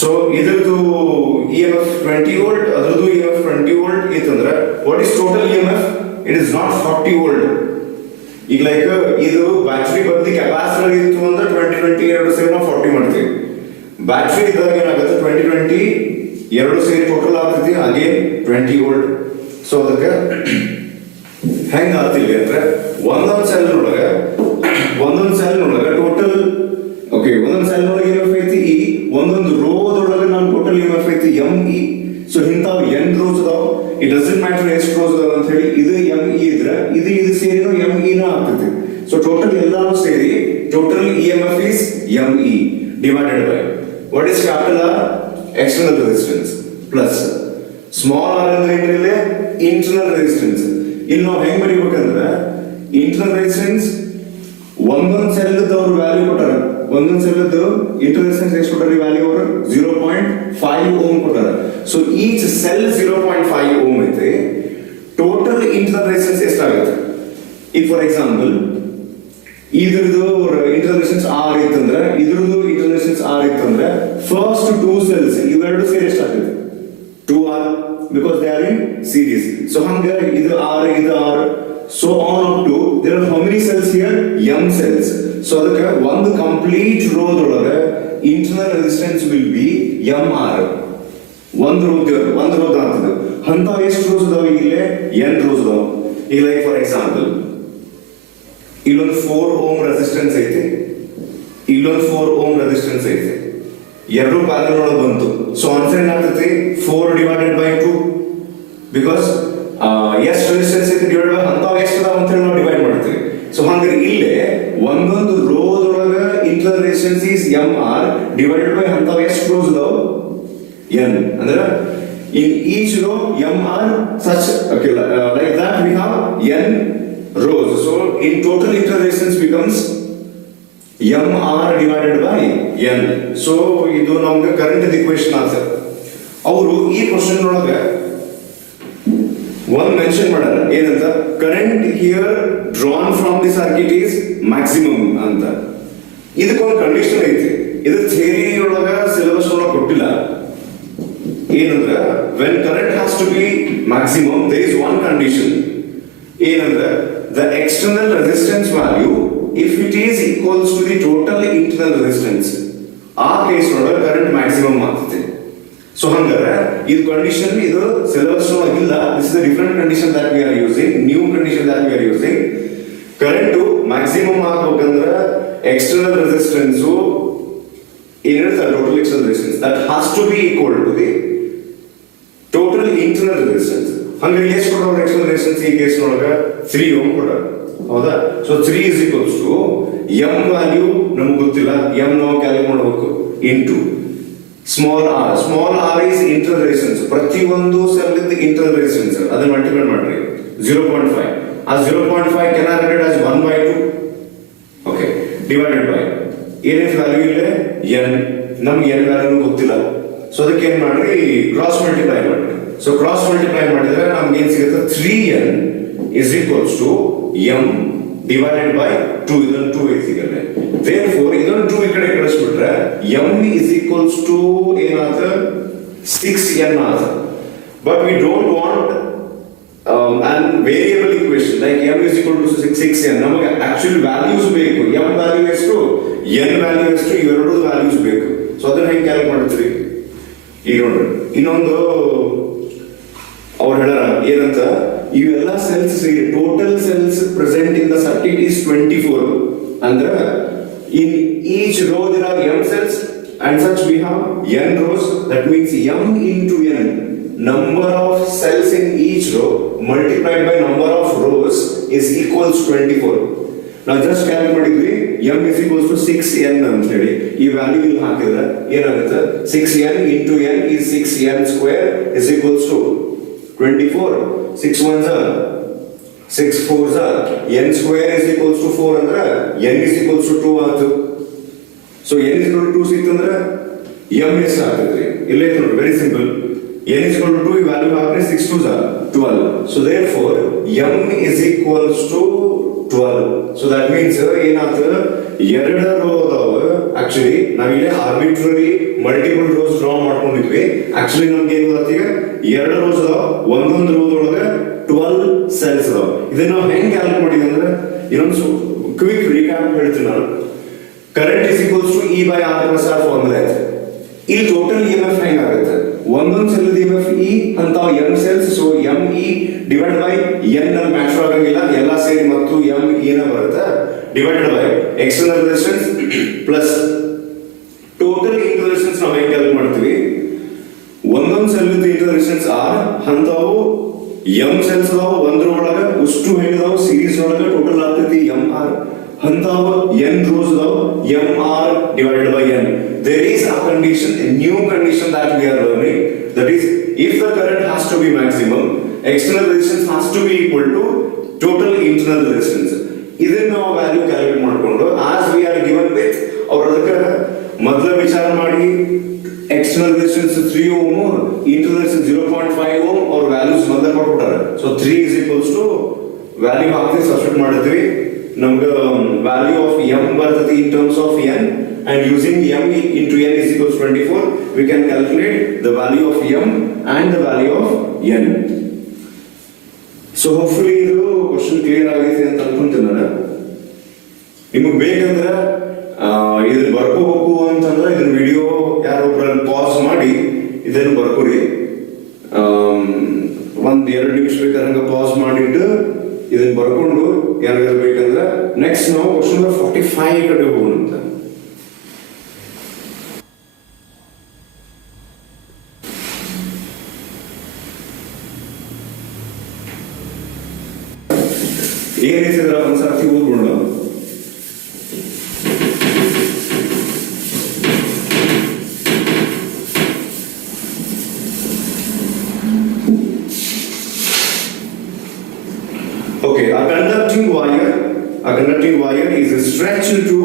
ಸೊ ಇದ್ರದ್ದು EMF 20 ವೋಲ್ಟ್, ಅದ್ರದ್ದು EMF 20 ವೋಲ್ಟ್ ಇತ್ತಂದ್ರೆ what is total EMF? It is not 40 volt. ಈಗ ಲೈಕ್ ಇದು ಬ್ಯಾಟ್ರಿ ಬದಲಿ ಕೆಪಾಸಿಟರ್ ಇತ್ತು ಅಂದ್ರೆ 20 ಎರಡು ಸೇರಿ ನಾವು 40 ಮಾಡ್ತೀವಿ. ಬ್ಯಾಟ್ರಿ ಇದ್ದಾಗ ಏನಾಗುತ್ತೆ 20 ಎರಡು ಸೇರಿ ಟೋಟಲ್ ಆಗ್ತೈತಿ ಅಗೇನ್ 20 ವೋಲ್ಟ್. ಸೊ ಅದಕ್ಕೆ ಹೆಂಗ ಆಗ್ತಿಲ್ಲ ಅಂದ್ರೆ ಒಂದೊಂದು ಸೆಲ್ ಒಳಗೆ ಟೋಟಲ್ ಒಂದೊಂದು ಸೆಲ್ ಒಳಗೆ EMF ಐತಿ E, EMF is ME divided by what is capital R? External resistance plus small r ಅಂದ್ರೆ ಏನಿಲ್ಲ internal resistance. ಇಲ್ಲಿ ನಾವು ಹೆಂಗ್ ಬರೀಬೇಕಂದ್ರೆ internal resistance ಒಂದೊಂದು ಸೆಲ್ದ ಅವ್ರ ವ್ಯಾಲ್ಯೂ ಕೊಟ್ಟಾರ, ಒಂದೊಂದು ಸೆಲ್ದ internal resistance ಎಷ್ಟು ಕೊಟ್ಟಾರ ವ್ಯಾಲ್ಯೂ ಅವರು 0.5 ಓಮ್ ಕೊಟ್ಟಾರ. ಸೊ ಈಚ್ ಸೆಲ್ 0.5 ಓಮ್ ಐತೆ. ಟೋಟಲ್ internal resistance ಎಷ್ಟಾಗುತ್ತೆ? ಈಗ ಫಾರ್ ಎಕ್ಸಾಂಪಲ್ ಇದ್ರದ್ದು internal resistance R ಇತ್ತಂದ್ರೆ ಇದ್ರದ್ದು internal resistance R ಇತ್ತಂದ್ರೆ ಫಸ್ಟ್ ಟೂ ಸೆಲ್ಸ್ ಇವೆರಡು ಸೇರಿ ಎಷ್ಟಾಗುತ್ತೆ? 2R because they are in series. So hanga idu R idu R so on up to there are how many cells here? M cells. So adaka one complete row dolaga internal resistance will be MR. One row antadu hanta ಎಷ್ಟು rows ಇದಾವೆ ಇಲ್ಲಿ? n rows ಇದಾವೆ. ಈಗ like for example ಇಲ್ಲೊಂದು 4 ohm resistance ಐತೆ, ಇಲ್ಲೊಂದು 4 ohm resistance ಐತೆ, ಎರಡು ಪ್ಯಾರಲಲ್ ಒಳಗೆ ಬಂತು. ಸೊ ಆನ್ಸರ್ ಏನಾಗ್ತೈತಿ? 4 divided by 2 ಬಿಕಾಸ್ ಎಷ್ಟು ರೆಸಿಸ್ಟೆನ್ಸ್ ಐತಿ ಡಿವೈಡ್ ಬೈ ಅಂತಾವ್ ಎಷ್ಟು ಅದಾವ ಅಂತ ನಾವು ಡಿವೈಡ್ ಮಾಡ್ತೀವಿ. ಸೊ ಹಂಗಾರೆ ಇಲ್ಲೇ ಒಂದೊಂದು ರೋದೊಳಗೆ internal resistance is MR divided by ಅಂತಾವ್ ಎಷ್ಟು ರೋಸ್ ಅದಾವ? N. ಅಂದ್ರೆ in each row MR such okay like that we have N rows. So in total internal resistance becomes MR divided by N. So ಇದು ನಮಗೆ current equation answer. ಅವರು ಈ question ಒಳಗೆ ಒಂದು ಮೆನ್ಷನ್ ಮಾಡ್ಯಾರ ಏನಂತ, current here drawn from the circuit is maximum ಅಂತ. ಇದಕ್ಕೊಂದು ಕಂಡೀಷನ್ ಐತಿ, ಇದು ಥಿಯರಿ ಒಳಗ ಸಿಲೆಬಸ್ ಒಳಗೆ ಕೊಟ್ಟಿಲ್ಲ. ಏನಂದ್ರೆ when current has to be maximum there is one condition. ಏನಂದ್ರೆ the external resistance value if it is equals to the total internal resistance, ಆ ಕೇಸ್ ಒಳಗೆ ಕರೆಂಟ್ ಮ್ಯಾಕ್ಸಿಮಮ್ ಆಗ್ತದೆ. ಸೊ ಹಂಗಾರೆ ಇದು ಕಂಡೀಷನ್ ಇದು ಸಿಲೆಬಸ್ ಒಳಗೆ ಇಲ್ಲ. This is a different condition that we are using, new condition that we are using. Current maximum ಆಗಬೇಕಂದ್ರೆ external resistance ಏನಿರುತ್ತೆ total external resistance that has to be equal to the total internal resistance. ಹಂಗಾರೆ ಎಷ್ಟು ಕೊಡೋರು external resistance ಈ case ಒಳಗೆ 3 ohm ಕೊಡೋರು. ಹೌದಾ? So 3 is equals to m value ನಮಗೆ ಗೊತ್ತಿಲ್ಲ, m ನಾವು ಕ್ಯಾಲ್ಕುಲೇಟ್ ಮಾಡಬೇಕು into small r is internal resistance. ಪ್ರತಿಯೊಂದು ಸೆಲ್ ಇಂದ internal resistance ಅದನ್ನ ಮಲ್ಟಿಪ್ಲೈ ಮಾಡ್ರಿ 0.5. ಆ 0.5 can I write as 1/2 okay divided by ಏನೇನು ವ್ಯಾಲ್ಯೂ ಇದೆ n. ನಮಗೆ n ವ್ಯಾಲ್ಯೂ ಗೊತ್ತಿಲ್ಲ, ಸೊ ಅದಕ್ಕೆ ಏನ್ ಮಾಡ್ರಿ ಕ್ರಾಸ್ ಮಲ್ಟಿಪ್ಲೈ ಮಾಡ್ರಿ. ಸೊ ಕ್ರಾಸ್ ಮಲ್ಟಿಪ್ಲೈ ಮಾಡಿದ್ರೆ ನಮ್ಗೆ ಏನ್ ಸಿಗುತ್ತೆ? 3n is equals to m divided by 2. ಇದನ್ನು 2 ಸಿಗುತ್ತೆ. therefore ಇದನ್ನು 2 ಈ ಕಡೆ ಕಳಿಸ್ಬಿಟ್ರೆ m is equals to ಏನಾದ 6n ಆದ. but we don't want an variable equation like m is equal to 6n. ನಮಗೆ ಆಕ್ಚುअली ವ್ಯಾಲ್ಯೂಸ್ ಬೇಕು. m ವ್ಯಾಲ್ಯೂ ಎಷ್ಟು, n ವ್ಯಾಲ್ಯೂ ಎಷ್ಟು, ಇವೆರಡು ವ್ಯಾಲ್ಯೂಸ್ ಬೇಕು. ಸೊ ಅದನ್ನ ಹೆಂಗೆ ಕ್ಯಾಲ್ಕುಲೇಟ್ ಮಾಡ್ತೀವಿ? ಈಗ ನೋಡ್ರಿ ಇನ್ನೊಂದು ಅವ್ರು ಹೇಳಾರ ಏನಂತ, ಇವೆಲ್ಲ ಸೆಲ್ಸ್ ಸೇರಿ total cells present in the circuit is 24. ಅಂದ್ರೆ in each row there are m cells and such we have n rows. That means m into n, number of cells in each row multiplied by number of rows is equals 24. ನಾವು just calculate ಮಾಡಿದ್ವಿ m is equals to 6n ಅಂತ ಹೇಳಿ. ಈ value ಇಲ್ಲಿ ಹಾಕಿದ್ರೆ ಏನಾಗುತ್ತೆ? 6n into n is 6n square is equals to 24. 6 ones are 6 fours are n square is equals to 4 ಅಂದ್ರೆ n is equals to 2 ಆಯ್ತು. So n is equal to 2 ಸಿಕ್ತಂದ್ರೆ m ಎಷ್ಟು ಆಗ್ತೈತ್ರಿ? ಇಲ್ಲೇ ನೋಡಿ very simple, n is equal to 2 ಈ value ಹಾಕಿದ್ರೆ 6 2s are 12. So therefore m is equals to 12. So that means ಏನಾಗ್ತದೆ? ಎರಡು ರೋ ಅದಾವ. ಆಕ್ಚುಲಿ ನಾವಿಲ್ಲಿ ಆರ್ಬಿಟ್ರರಿ ಮಲ್ಟಿಪಲ್ ರೋಸ್ ಡ್ರಾ ಮಾಡ್ಕೊಂಡಿದ್ವಿ. ಆಕ್ಚುಲಿ ನಮ್ಗೆ ಏನ್ ಗೊತ್ತಾಗ ಎರಡು ರೋಸ್ ಅದಾವ, ಒಂದೊಂದು ರೋಸ್ ಒಳಗೆ 12 ಸೆಲ್ಸ್ ಅದಾವ. ಇದನ್ನ ನಾವು ಹೆಂಗ್ ಕ್ಯಾಲ್ಕುಲೇಟ್ ಮಾಡಿದ್ವಿ ಅಂದ್ರೆ ಇನ್ನೊಂದು ಕ್ವಿಕ್ ರೀಕ್ಯಾಪ್ ಹೇಳ್ತೀನಿ ನಾನು. Current is equals to E by R plus R formula ಐತೆ. ಇಲ್ಲಿ ಟೋಟಲ್ EMF ಹೆಂಗಾಗುತ್ತೆ? ಒಂದೊಂದು ಸೆಲ್ EMF E ಅಂತಾವ m cells. So ME divide by n ಅಲ್ಲಿ ಮ್ಯಾಚ್ ಆಗಂಗಿಲ್ಲ, ಎಲ್ಲ ಸೇರಿ ಮತ್ತು ME ನ ಬರುತ್ತೆ divided by external resistance plus total internal resistance. ನಾವು ಹೆಂಗ್ ಕ್ಯಾಲ್ಕುಲೇಟ್ ಮಾಡ್ತೀವಿ? ಒಂದೊಂದು ಸೆಲ್ ಇಂಟರ್ನಲ್ ರೆಸಿಸ್ಟೆನ್ಸ್ R ಅಂತಾವು m ಸೆಲ್ಸ್ ಅದಾವ, ಒಂದ್ರ ಒಳಗೆ ಅಷ್ಟು ಹೆಂಗದಾವ ಸೀರೀಸ್ ಒಳಗೆ ಟೋಟಲ್ ಆಗ್ತೈತಿ MR ಅಂತಾವ n ರೋಸ್ ಅದಾವ. m R divided by N. There is a condition, a new condition that we are learning. That is, if the current has to be maximum, external resistance has to be equal to total internal resistance. ಇದನ್ನ ನಾವು value calculate ಮಾಡಿಕೊಂಡು as we are given with ಅವ್ರ ಅದಕ್ಕೆ ಮೊದಲ ವಿಚಾರ ಮಾಡಿ external resistance 3 ohm, internal resistance 0.5 ohm ಅವ್ರ values ಮೊದಲ ಕೊಟ್ಬಿಟ್ಟಾರೆ. So 3 is equals to value ಹಾಕಿ ಸಬ್ಸ್ಟಿಟ್ಯೂಟ್ ಮಾಡಿದ್ವಿ, ನಮ್ಗೆ ವ್ಯಾಲ್ಯೂ ಆಫ್ m ಬರ್ತದೆ in terms of n, and using m into n is equals 24, we can calculate the value of m and the value of n. So hopefully ಇದು question clear ಆಗಿದೆ ಅಂತ ಅನ್ಕೊಂತೀನಿ ನಾನು. ನಿಮಗೆ ಬೇಕಂದ್ರೆ ಇದನ್ನ ಬರ್ಕೋಬೇಕು ಅಂತಂದ್ರೆ ಇದನ್ನ ವಿಡಿಯೋ ಯಾರೊಬ್ರಲ್ಲಿ ಪಾಸ್ ಮಾಡಿ ಇದನ್ನು ಬರ್ಕೋರಿ. 1-2 ನಿಮಿಷ ಬೇಕಾದಂಗ ಪಾಸ್ ಮಾಡಿಟ್ಟು ಇದನ್ನ ಬರ್ಕೊಂಡು ಯಾರಿಗಾರು ಬೇಕಂದ್ರೆ ನೆಕ್ಸ್ಟ್ ನಾವು ಕ್ವಶನ್ ನಂಬರ್ 45 ಕಡೆ ಹೋಗೋಣ ಅಂತ. ಏನಿಸಿದ್ರ ಒಂದ್ಸರ್ತಿ ಓದ್ಬಿಡೋಣ. Okay, a conducting wire is stretched to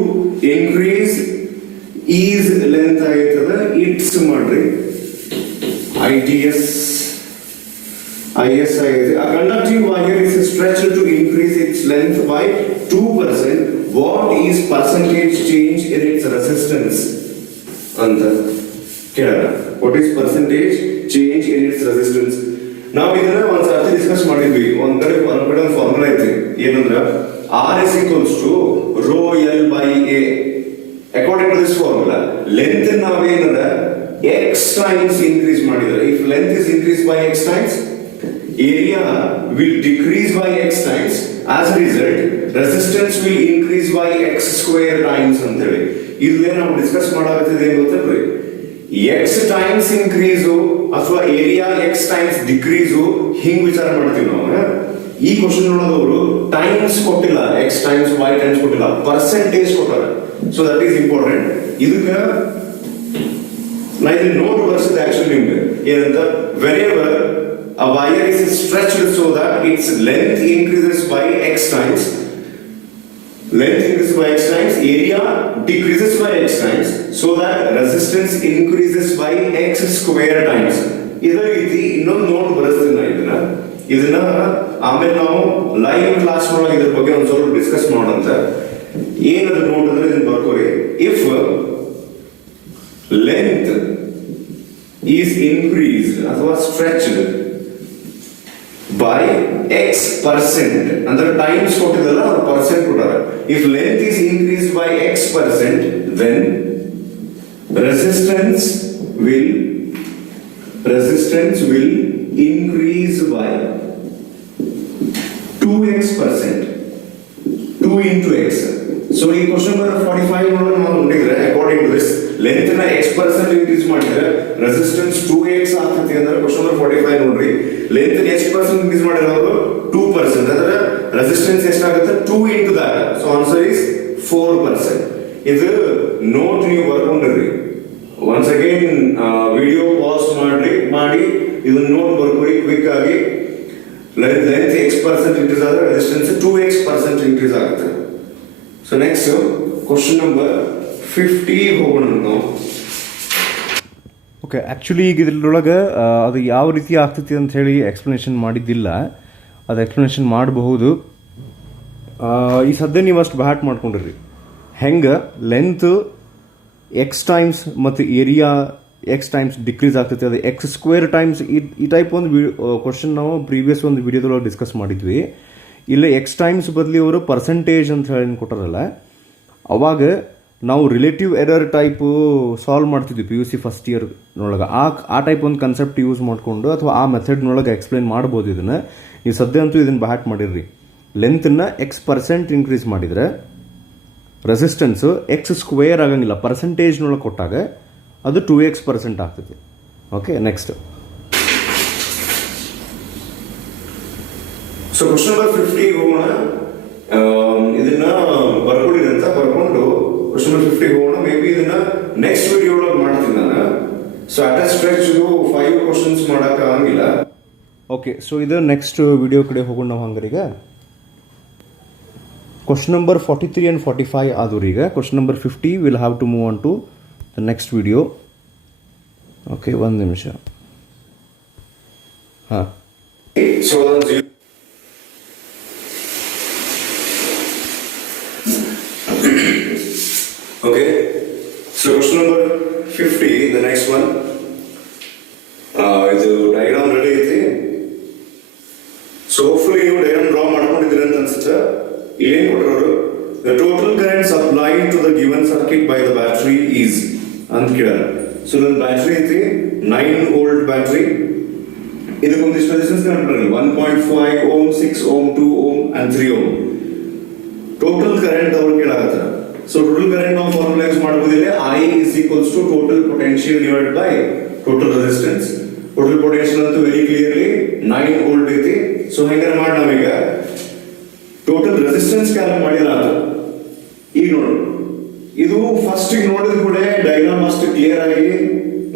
increase is length ಆಯ್ತದ its ಮಾಡ್ರಿ IS ಆಗಿದೆ. A conducting wire is stretched to increase its length by 2%. What is percentage change in its resistance? ಅಂತ ಕೇಳೋಣ. What is percentage change in its resistance? ನಾವು ಇದನ್ನ ಒಂದ್ ಸರ್ತಿ discuss ಮಾಡಿದ್ವಿ. ಒಂದ್ ಕಡೆ ಒಂದು ಫಾರ್ಮುಲಾ ಐತಿ, ಏನಂದ್ರ R is equals to rho L by A. According to this formula, length ನಾವೇನಂದ್ರ x times increase ಮಾಡಿದ್ರೆ, if length is increased by x times, area will decrease by x times. As a result, resistance will increase by x square times ಅಂತೇಳಿ. ಇಲ್ಲೇ ನಾವು discuss ಮಾಡಾಕತ್ತಿದೆ ಏನು ಗೊತ್ತಲ್ರಿ, x times increase ಅಥವಾ area x times decrease ಹಿಂಗ್ ವಿಚಾರ ಮಾಡ್ತೀವಿ ನಾವು. ಈ ಕ್ವಶನ್ ನೋಡೋದವರು ಟೈಮ್ಸ್ ಕೊಟ್ಟಿಲ್ಲ, x times y times ಕೊಟ್ಟಿಲ್ಲ, ಪರ್ಸೆಂಟೇಜ್ ಕೊಟ್ಟಾರೆ. So that is important. ಇದಕ್ಕೆ ನಾ ಇದನ್ನ ನೋಟ್ ಬರ್ಸಿದೆ ಆಕ್ಚುಲಿ ನಿಮ್ಗೆ ಏನಂತ, wherever a wire is stretched so that its length increases by x times, area decreases by x times, so that resistance increases by x square times. ಇದೇ ರೀತಿ ಇನ್ನೊಂದು note ಬರೆಸ್ತೀನಿ ಇದನ್ನ ಆಮೇಲೆ ನಾವು ಲೈವ್ ಕ್ಲಾಸ್ ಒಳಗೆ ಇದ್ರ ಬಗ್ಗೆ ಒಂದು ಸ್ವಲ್ಪ ಡಿಸ್ಕಸ್ ಮಾಡೋಣ. ಏನದು ನೋಟ್ ಅಂದ್ರೆ ಇದನ್ನ ಬರ್ಕೋರಿ. ಇಫ್ ಲೆಂತ್ ಈಸ್ ಇನ್ಕ್ರೀಸ್ಡ್ ಅಥವಾ ಸ್ಟ್ರೆಚ್ಡ್ by x%, ಅಂದ್ರೆ ಟೈಮ್ಸ್ ಕೊಟ್ಟಿದಲ್ಲ ಅವ್ರು ಪರ್ಸೆಂಟ್ ಕೊಟ್ಟಾರ. If length is increased by x%, then resistance will increase by 2x%, 2 into x. So ಈ ಕ್ವಶನ್ ನಂಬರ್ 45 ನೋಡೋಣ. ನಾವು ನೋಡಿದ್ರೆ ಅಕಾರ್ಡಿಂಗ್ ಟು ದಿಸ್ ಲೆಂತ್ ನ x% ಇನ್ಕ್ರೀಸ್ ಮಾಡಿದ್ರೆ ರೆಸಿಸ್ಟೆನ್ಸ್ 2x ಆಗ್ತೈತಿ ಅಂದ್ರೆ ಕ್ವಶನ್ ನಂಬರ್ 45 ನೋಡ್ರಿ. ಲೆಂತ್ x% ಇನ್ಕ್ರೀಸ್ ಮಾಡಿರೋದು 2%, ಅಂದ್ರೆ ರೆಸಿಸ್ಟೆನ್ಸ್ ಎಷ್ಟಾಗುತ್ತೆ 2 into that. So answer is 4%. ಇದು ನೋಟ್ ನೀವು ಬರ್ಕೊಂಡಿರ್ರಿ. ಒನ್ಸ್ ಅಗೇನ್ ವಿಡಿಯೋ ಪಾಸ್ ಮಾಡಿ ಇದನ್ನ ನೋಟ್ ಬರ್ಕೊರಿ ಕ್ವಿಕ್ ಆಗಿ. ಲೆಂತ್ x% ಇನ್ಕ್ರೀಸ್ ಆದ್ರೆ ರೆಸಿಸ್ಟೆನ್ಸ್ 2x% ಇನ್ಕ್ರೀಸ್ ಆಗುತ್ತೆ. ಸೊ ನೆಕ್ಸ್ಟ್ ಕ್ವಶನ್ ನಂಬರ್ 50 ಹೋಗೋಣ ನಾವು. ಓಕೆ, ಆ್ಯಕ್ಚುಲಿ ಈಗ ಇದ್ರೊಳಗೆ ಅದು ಯಾವ ರೀತಿ ಆಗ್ತೈತಿ ಅಂತ ಹೇಳಿ ಎಕ್ಸ್ಪ್ಲನೇಷನ್ ಮಾಡಿದ್ದಿಲ್ಲ, ಅದು ಎಕ್ಸ್ಪ್ಲನೇಷನ್ ಮಾಡಬಹುದು. ಈ ಸದ್ಯ ನೀವು ಅಷ್ಟು ಬ್ಯಾಟ್ ಮಾಡ್ಕೊಂಡಿರ್ರಿ. ಹೆಂಗೆ ಲೆಂತ್ ಎಕ್ಸ್ ಟೈಮ್ಸ್ ಮತ್ತು ಏರಿಯಾ ಎಕ್ಸ್ ಟೈಮ್ಸ್ ಡಿಕ್ರೀಸ್ ಆಗ್ತೈತಿ, ಅದು ಎಕ್ಸ್ ಸ್ಕ್ವೇರ್ ಟೈಮ್ಸ್. ಈ ಟೈಪ್ ಒಂದು ಕ್ವಶನ್ ನಾವು ಪ್ರೀವಿಯಸ್ ಒಂದು ವಿಡಿಯೋದೊಳಗೆ ಡಿಸ್ಕಸ್ ಮಾಡಿದ್ವಿ. ಇಲ್ಲ ಎಕ್ಸ್ ಟೈಮ್ಸ್ ಬದಲಿ ಅವರು ಪರ್ಸೆಂಟೇಜ್ ಅಂತ ಹೇಳಿ ಕೊಟ್ಟಾರಲ್ಲ, ಅವಾಗ ನಾವು ರಿಲೇಟಿವ್ ಎರರ್ ಟೈಪು ಸಾಲ್ವ್ ಮಾಡ್ತಿದ್ವಿ PUC ಫಸ್ಟ್ ಇಯರ್ನೊಳಗೆ. ಆ ಟೈಪ್ ಒಂದು ಕನ್ಸೆಪ್ಟ್ ಯೂಸ್ ಮಾಡಿಕೊಂಡು ಅಥವಾ ಆ ಮೆಥಡ್ನೊಳಗೆ ಎಕ್ಸ್ಪ್ಲೈನ್ ಮಾಡ್ಬೋದು ಇದನ್ನು. ನೀವು ಸದ್ಯ ಅಂತೂ ಇದನ್ನು ಬ್ಯಾಟ್ ಮಾಡಿರ್ರಿ. ಲೆಂತನ್ನು x% ಇನ್ಕ್ರೀಸ್ ಮಾಡಿದರೆ ರೆಸಿಸ್ಟೆನ್ಸು ಎಕ್ಸ್ ಸ್ಕ್ವೇರ್ ಆಗಂಗಿಲ್ಲ, ಪರ್ಸೆಂಟೇಜ್ನೊಳಗೆ ಕೊಟ್ಟಾಗ ಅದು 2x% ಆಗ್ತೈತಿ. Okay, next. So question number 50 ಹೋಗೋಣ. ಇದನ್ನ ಬರ್ಕೊಂಡಿರಂತ ಬರ್ಕೊಂಡು ಕ್ವಶನ್ ನಂಬರ್ 50 ಹೋಗೋಣ. ಮೇ ಬಿ ಇದನ್ನ ನೆಕ್ಸ್ಟ್ ವಿಡಿಯೋ ಒಳಗೆ ಮಾಡ್ತೀನಿ ನಾನು. ಸೊ ಅಟ್ ಅ ಸ್ಟ್ರೆಚ್ ಇದು 5 ಕ್ವಶನ್ಸ್ ಮಾಡಕ್ ಆಗಂಗಿಲ್ಲ. ಓಕೆ, ಸೊ ಇದು ನೆಕ್ಸ್ಟ್ ವಿಡಿಯೋ ಕಡೆ ಹೋಗೋಣ ನಾವು ಹಂಗಾರೀಗ. ಕ್ವಶನ್ ನಂಬರ್ 43 and 45 ಆದವ್ರು ಈಗ. Question number 50 will have to move on to the next video. Okay, ಒಂದು ನಿಮಿಷ. ಹಾಂ, so okay, so question number 50, the next one. ಇದು ಡಯಾಗ್ರಾಮ್ ರೆಡಿ ಐತಿ. ಸೊ ಹೋಪ್ಫುಲಿ ನೀವು ಡಯಾಗ್ರಾಮ್ ಡ್ರಾ ಮಾಡ್ಕೊಂಡಿದ್ದೀರಿ ಅಂತ ಅನ್ಸುತ್ತೆ. ಏನ್ ಕೊಟ್ಟರು, the total current supplied to the given circuit by the battery is ಅಂತ ಕೇಳಾರ. ಸೊ ನನ್ನ ಬ್ಯಾಟ್ರಿ ಐತಿ 9 ವೋಲ್ಟ್ ಬ್ಯಾಟ್ರಿ. ಇದಕ್ಕೊಂದಿಷ್ಟು ರೆಸಿಸ್ಟೆನ್ಸ್ ಕಂಡುಹಿಡಿರಿ, 1.5 ohm, 6 ohm, 2 ohm and 3 ohm. Total current ಅವ್ರು ಕೇಳಾಕತ್ತಾರ. ಸೊ ಟೋಟಲ್ ಕರೆಂಟ್ ನಾವು ಫಾರ್ಮುಲಾ ಯೂಸ್ ಮಾಡಬಹುದಿಲ್ಲ. I is equals to total potential divided by total resistance. Total potential ಅಂತೂ ವೆರಿ ಕ್ಲಿಯರ್ಲಿ 9 ವೋಲ್ಟ್ ಐತಿ. So ಹೆಂಗಾರ ಮಾಡಿ ನಾವೀಗ ಟೋಟಲ್ ರೆಸಿಸ್ಟೆನ್ಸ್ ಕ್ಯಾಲ್ಕುಲೇಟ್ ಮಾಡಿಲ್ಲ. ಈಗ ನೋಡು, ಇದು ಫಸ್ಟ್ ನೋಡಿದ ಕೂಡ ಡಯಾಗ್ರಾಮ್ ಅಷ್ಟು ಕ್ಲಿಯರ್ ಆಗಿ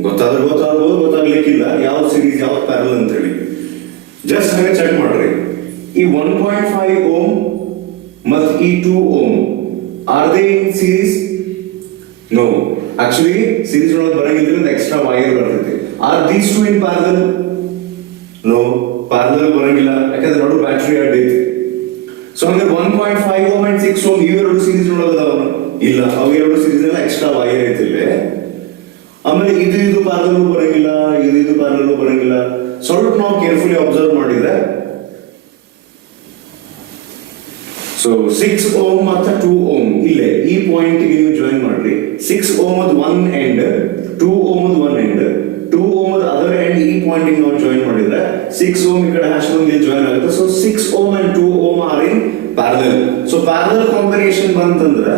ಗೊತ್ತಾಗ್ಬೋದು, ಗೊತ್ತಾಗ್ಲಿಕ್ಕಿಲ್ಲ ಯಾವ ಸೀರೀಸ್ ಯಾವ ಪ್ಯಾರಲ್ ಅಂತ ಹೇಳಿ. ಜಸ್ಟ್ ಹಾಗೆ ಚೆಕ್ ಮಾಡ್ರಿ. ಈ 1.5 ಓಮ್ ಮತ್ತು ಈ 2 ohm are they in series? No, actually series ಒಳಗೆ ಬರಂಗಿಲ್ಲ, ಎಕ್ಸ್ಟ್ರಾ ವೈರ್ ಬರ್ತೈತಿ. Are these two in parallel? No, parallel ಬರಂಗಿಲ್ಲ, ಯಾಕಂದ್ರೆ ನೋಡು ಬ್ಯಾಟ್ರಿ ಅಡ್ಡ ಐತಿ. ಸೊ ಹಂಗಾರೆ 1.5 ಓಮ್ ಅಂಡ್ 6 ಓಮ್ ಇವೆರಡು ಸೀರೀಸ್ ಒಳಗೆ ಅದಾವ? ಇಲ್ಲ, ಅವು ಎರಡು ಸೀರೀಸ್ ಎಲ್ಲ ಎಕ್ಸ್ಟ್ರಾ ವೈರ್ ಐತಿಲ್ಲ. ಆಮೇಲೆ ಇದು ಪ್ಯಾರಲ್ ಬರಂಗಿಲ್ಲ, ಇದು ಪ್ಯಾರಲ್ ಬರಂಗಿಲ್ಲ. ಸ್ವಲ್ಪ ನಾವು ಕೇರ್ಫುಲಿ ಅಬ್ಸರ್ವ್ ಮಾಡಿದ್ರೆ, ಸೊ 6 ಓಮ್ ಮತ್ತು 2 ಓಮ್ ಇಲ್ಲೇ ಈ ಪಾಯಿಂಟ್ ನೀವು ಜಾಯಿನ್ ಮಾಡ್ರಿ. 6 ohm one end, 2 ohm one end, 2 ohm other end ಈ ಪಾಯಿಂಟ್ ನಾವು ಜಾಯಿನ್ ಮಾಡಿದ್ರೆ 6 ಓಮ್ ಈ ಕಡೆ ಹ್ಯಾಶ್ ಬಂದು ಜಾಯಿನ್ ಆಗುತ್ತೆ. So 6 ohm and 2 ohm are in parallel. So parallel combination ಬಂತಂದ್ರೆ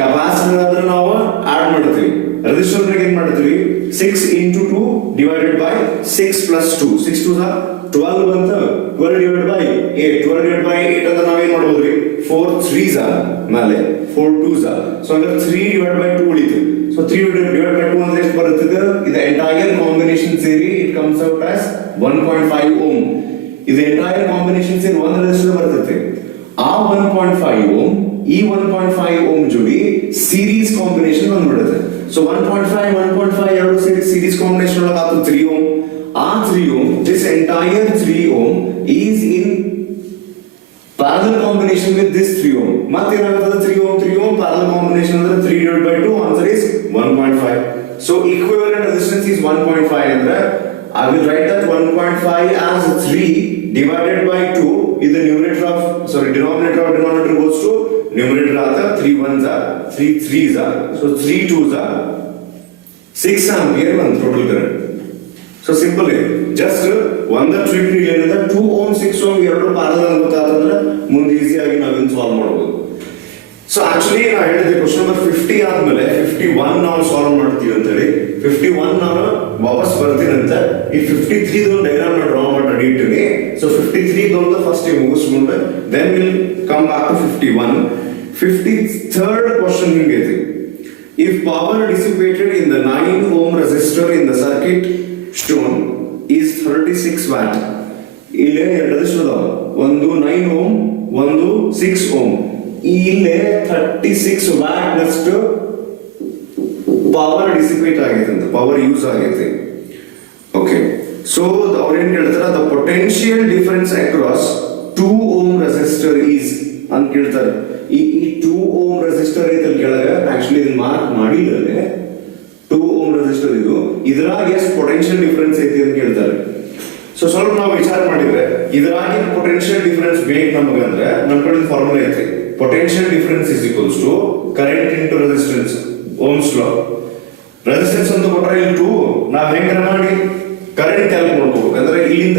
ಕೆಪಾಸಿಟರ್ ಆದ್ರೆ ನಾವು ಆಡ್ ಮಾಡ್ತೀವಿ, ರೆಸಿಸ್ಟರ್ ಏನ್ ಮಾಡ್ತೀವಿ, 6 into 2 divided by 6 plus 2. 6 2s are 12 ಬಂತ, 12 divided by 8. 12 divided by 8 ಅಂತ ನಾವೇನ್ ಮಾಡ್ಬೋದ್ರಿ, 4 3s are ಮೇಲೆ 4 2s are. ಸೊ ಹಂಗಾರೆ 3 divided by 2 ಉಳಿತು. ಸೊ 3 divided by 2 ಅಂದ್ರೆ ಎಷ್ಟು ಬರುತ್ತದೆ? ಇದು ಎಂಟೈರ್ ಕಾಂಬಿನೇಷನ್ ಸೇರಿ it comes out as 1.5 ohm. ಇದು ಎಂಟೈರ್ ಕಾಂಬಿನೇಷನ್ ಸೇರಿ ಒಂದು ರೆಸಿಸ್ಟರ್ ಬರ್ತದೆ. ಆ 1.5 ಓಮ್ ಈ 1.5 ಓಮ್ ಜೋಡಿ ಸೀರೀಸ್ ಕಾಂಬಿನೇಷನ್ ಬಂದ್ಬಿಡುತ್ತೆ. ಸೊ 1.5 ಎರಡು ಸೇರಿ ಸೀರೀಸ್ ಕಾಂಬಿನೇಷನ್ ಒಳಗೆ ಆತು 3 ಓಮ್. ಆ 3 ohm, this entire 3 ohm is in parallel combination with this 3 ohm. ಮತ್ತೆ ಏನಾಗುತ್ತದೆ, 3 ohm parallel combination ಅಂದ್ರೆ 3 divided by 2, answer is 1.5. So equivalent resistance is 1.5 ಅಂದ್ರೆ I will write that 1.5 as 3 divided by 2 is the denominator of denominator goes to numerator. Rather 3 1s are 3 3s are, so 3 2s are 6 ampere one total current. So simple ಇದೆ. Just ಒಂದ trick ಏನಿದೆ, 2 ohm 6 ohm ಎರಡು parallel ಗೊತ್ತಾತಂದ್ರೆ ಮುಂದೆ ಈಸಿಯಾಗಿ ನಾವೇನು solve ಮಾಡಬಹುದು. So actually ನಾ ಹೇಳಿದೆ ಕ್ವಶನ್ ನಂಬರ್ 50 ಆದ್ಮೇಲೆ 51 ನಾವು ಸಾಲ್ವ್ ಮಾಡ್ತೀವಿ ಅಂತ ಹೇಳಿ 51 ನಾನು ವಾಪಸ್ ಬರ್ತೀನಿ ಅಂತ ಈ 53 ಒಂದು ಡಯಾಗ್ರಾಮ್ ಡ್ರಾ ಮಾಡಿ ರೆಡಿ ಇಟ್ಟಿನಿ. ಸೊ 53 ಒಂದು ಫಸ್ಟ್ ಮುಗಿಸ್ಕೊಂಡು then will come back to 51. 53rd question ಹಿಂಗೈತಿ, if power dissipated in the 9 ohm resistor in the circuit shown is 36 watt. ಇಲ್ಲೇ ಎರಡು ರೆಸಿಸ್ಟರ್ ಅದಾವ, ಒಂದು 9 ಓಮ್ ಒಂದು 6 ಓಮ್. ಇಲ್ಲೇ 36 ವ್ಯಾಟ್ ನಷ್ಟು ಪವರ್ ಡಿಸಿಪೇಟ್ ಆಗೈತೆ ಅಂತ, ಪವರ್ ಯೂಸ್ ಆಗೈತೆ. ಓಕೆ, ಸೊ ಅವ್ರೇನ್ ಕೇಳ್ತಾರ, the potential difference across 2 ohm resistor is ಅಂತ ಕೇಳ್ತಾರೆ. ಈ 2 ಓಮ್ ರೆಸಿಸ್ಟರ್ ಐತೆ ಕೆಳಗೆ, ಆಕ್ಚುಲಿ ಇದನ್ನ ಮಾರ್ಕ್ ಮಾಡಿಲ್ಲದೆ 2 ಓಮ್ ರೆಸಿಸ್ಟರ್ ಇದು, ಇದ್ರಾಗ ಎಷ್ಟು ಪೊಟೆನ್ಶಿಯಲ್ ಡಿಫರೆನ್ಸ್ ಐತಿ ಅಂತ ಕೇಳ್ತಾರೆ. ಸೊ ಸ್ವಲ್ಪ ನಾವು ವಿಚಾರ ಮಾಡಿದ್ರೆ ಇದ್ರಾಗಿನ ಪೊಟೆನ್ಶಿಯಲ್ ಡಿಫರೆನ್ಸ್ ಬೇಕು ನಮಗಂದ್ರೆ ನಮ್ಮ ಕಡೆ ಫಾರ್ಮುಲಾ ಐತಿ, potential difference is equals to current into resistance, Ohm's law. Resistance ಅಂತ ಕೊಟ್ರೆ ಇಲ್ಲಿ 2, ನಾವ್ ಹೆಂಗಾರ ಮಾಡಿ ಕರೆಂಟ್ ಕ್ಯಾಲ್ಕುಲೇಟ್ ಮಾಡ್ಕೋಬೇಕು. ಅಂದ್ರೆ ಇಲ್ಲಿಂದ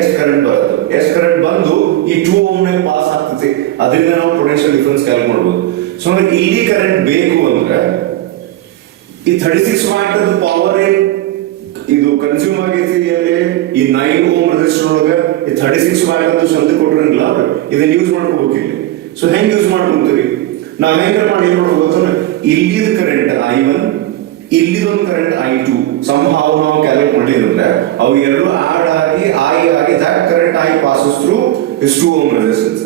ಎಷ್ಟು ಕರೆಂಟ್ ಬರುತ್ತೆ, ಎಷ್ಟು ಕರೆಂಟ್ ಬಂದು ಈ 2 ಓಮ್ ನಾಗ ಪಾಸ್ ಆಗ್ತೈತಿ, ಅದರಿಂದ ನಾವು ಪೊಟೆನ್ಶಿಯಲ್ ಡಿಫರೆನ್ಸ್ ಕ್ಯಾಲ್ಕುಲೇಟ್ ಮಾಡ್ಬೋದು. ಸೊ ಅಂದ್ರೆ ಇಲ್ಲಿ ಕರೆಂಟ್ ಬೇಕು ಅಂದ್ರೆ ಈ 36 ವಾಟ್ ಅದು ಪವರ್ ಇದು ಕನ್ಸ್ಯೂಮ್ ಆಗೈತಿ ಈ 9 ಓಮ್ ರೆಸಿಸ್ಟರ್ ಒಳಗೆ. ಈ 36 ವಾಟ್ ಅಂತ ಶಬ್ದ ಕೊಟ್ರಂಗಿಲ್ಲ, ಇದನ್ನ ಯೂಸ್ ಮಾಡ್ಕೋಬೇಕು ಇಲ್ಲಿ. ಸೊ ಹೆಂಗ್ ಯೂಸ್ ಮಾಡ್ಕೊಂತೀರಿ, ನಾವ್ ಹೆಂಗಾರ ಮಾಡಿ ಏನ್ ಮಾಡ್ಬೇಕು ಗೊತ್ತಾ, ಇಲ್ಲಿದ ಕರೆಂಟ್ I1, ಇಲ್ಲಿದೊಂದು ಕರೆಂಟ್ I2 somehow ನಾವು ಕ್ಯಾಲ್ಕುಲೇಟ್ ಮಾಡಿದ್ರೆ ಅವು ಎರಡು ಆಡ್ ಆಗಿ ಆಗಿ that current I passes through this 2 ohm resistance.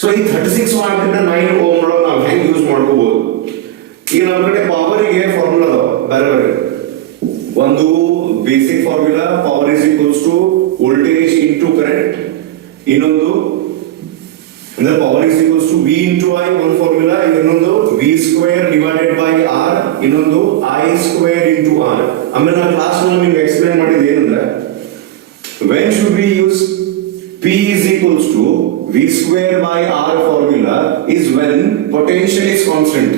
So ಈ 36 ವಾಟ್ ಇಂದ 9 ಓಮ್ ಒಳಗೆ ನಾವು ಹೆಂಗ್ ಯೂಸ್ ಮಾಡ್ಕೋಬಹುದು? ಈಗ ನಮ್ಮ ಕಡೆ ಪವರ್ಗೆ ಫಾರ್ಮುಲಾ ಅದಾವ ಬೇರೆ ಬೇರೆ. ಒಂದು basic formula power is equals to voltage into current, ಇನ್ನೊಂದು ಅಂದ್ರೆ power is equals to V into I ಒಂದು ಫಾರ್ಮುಲಾ, ಇನ್ನೊಂದು V square divided by R, ಇನ್ನೊಂದು ಐ ಸ್ಕ್ವೇರ್ ಇಂಟು ಆರ್. ಆಮೇಲೆ ನಾನು ಕ್ಲಾಸ್ ನಲ್ಲಿ ನಿಮ್ಗೆ ಎಕ್ಸ್ಪ್ಲೇನ್ ಮಾಡಿದ್ದು ಏನಂದ್ರೆ when should we use P is equals to V square by R formula is when potential is constant.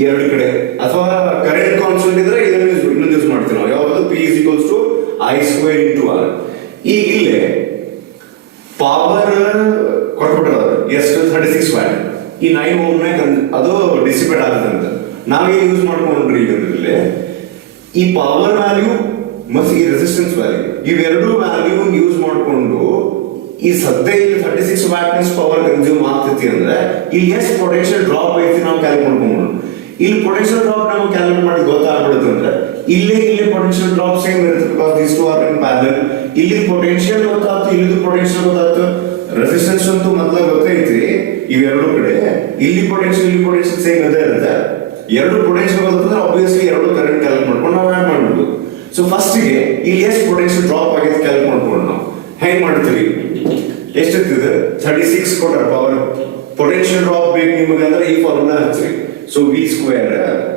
ಎರಡು ಕಡೆ ಅಥವಾ ಕರೆಂಟ್ ಕಾನ್ಸ್ಟೆಂಟ್ ಇದ್ರೆ ಇನ್ನೊಂದು ಯೂಸ್ ಮಾಡ್ತೀವಿ ನಾವು. ಯಾವಾಗ P is equals to I square into R. ಈಗ ಇಲ್ಲೇ ಪವರ್ ಕೊಟ್ಬಿಟ್ರೆ ಎಷ್ಟು 36 ವ್ಯಾಟ್, ಈ 9 ಓಮ್ ಅದು ಡಿಸಿಪೇಟ್ ಆಗುತ್ತೆ ಅಂತ ನಾವೇನು ಯೂಸ್ ಮಾಡ್ಕೊಂಡ್ರಿ ಈಗ ಇಲ್ಲೇ ಈ ಪವರ್ ವ್ಯಾಲ್ಯೂ ಮತ್ತು ಈ ರೆಸಿಸ್ಟೆನ್ಸ್ ವ್ಯಾಲ್ಯೂ ಇವೆರಡು ವ್ಯಾಲ್ಯೂ ಯೂಸ್ ಮಾಡಿಕೊಂಡು ಈ ಸದ್ಯ ಇಲ್ಲಿ 36 ವ್ಯಾಟ್ನೆಸ್ ಪವರ್ ಕನ್ಸ್ಯೂಮ್ ಆಗ್ತೈತಿ ಅಂದ್ರೆ ಇಲ್ಲಿ ಎಷ್ಟು ಪೊಟೆನ್ಷಿಯಲ್ ಡ್ರಾಪ್ ಐತಿ ನಾವು ಕ್ಯಾಲ್ಕುಲೇಟ್ ಮಾಡ್ಕೊಂಡು ಇಲ್ಲಿ ಪೊಟೆನ್ಷಿಯಲ್ ಡ್ರಾಪ್ ನಾವು ಕ್ಯಾಲ್ಕುಲೇಟ್ ಮಾಡಿ ಗೊತ್ತಾಗ್ಬಿಡುತ್ತೆ ಅಂದ್ರೆ ಇಲ್ಲೇ ಪೊಟೆನ್ಷಿಯಲ್ ಡ್ರಾಪ್ ಸೇಮ್ ಇರುತ್ತೆ because these two are in parallel. ಇಲ್ಲಿ ಪೊಟೆನ್ಷಿಯಲ್ ಗೊತ್ತಾಯ್ತು, ಇಲ್ಲಿದು ಪೊಟೆನ್ಷಿಯಲ್ ಗೊತ್ತಾಯ್ತು, ರೆಸಿಸ್ಟೆನ್ಸ್ ಅಂತೂ ಮೊದಲ ಗೊತ್ತೈತಿ ಇವೆರಡು ಕಡೆ. ಇಲ್ಲಿ ಪೊಟೆನ್ಷಿಯಲ್ ಸೇಮ್ ಅದೇ ಇರುತ್ತೆ. ಎರಡು ಪೊಟೆನ್ಷಿಯಲ್ ಗೊತ್ತಂದ್ರೆ ಆಬ್ವಿಯಸ್ಲಿ ಎರಡು ಕರೆಂಟ್ ಕ್ಯಾಲ್ಕುಲೇಟ್ ಮಾಡ್ಕೊಂಡು ನಾವು ಆಡ್ ಮಾಡ್ಬೋದು. ಸೊ ಫಸ್ಟಿಗೆ ಇಲ್ಲಿ ಎಷ್ಟು ಪೊಟೆನ್ಷಿಯಲ್ ಡ್ರಾಪ್ ಆಗಿದೆ ಕ್ಯಾಲ್ಕುಲೇಟ್ ಮಾಡ್ಕೊಂಡು ನಾವು ಹೆಂಗ್ ಮಾಡ್ತೀವಿ? ಎಷ್ಟಿರ್ತದೆ 36 ಕೊಟ್ಟ ಪವರ್ ಪೊಟೆನ್ಷಿಯಲ್ ಡ್ರಾಪ್ ಬೇಕು ನಿಮಗೆ ಅಂದ್ರೆ ಈ ಫಾರ್ಮುಲಾ ಹಚ್ಚಿರಿ. So V square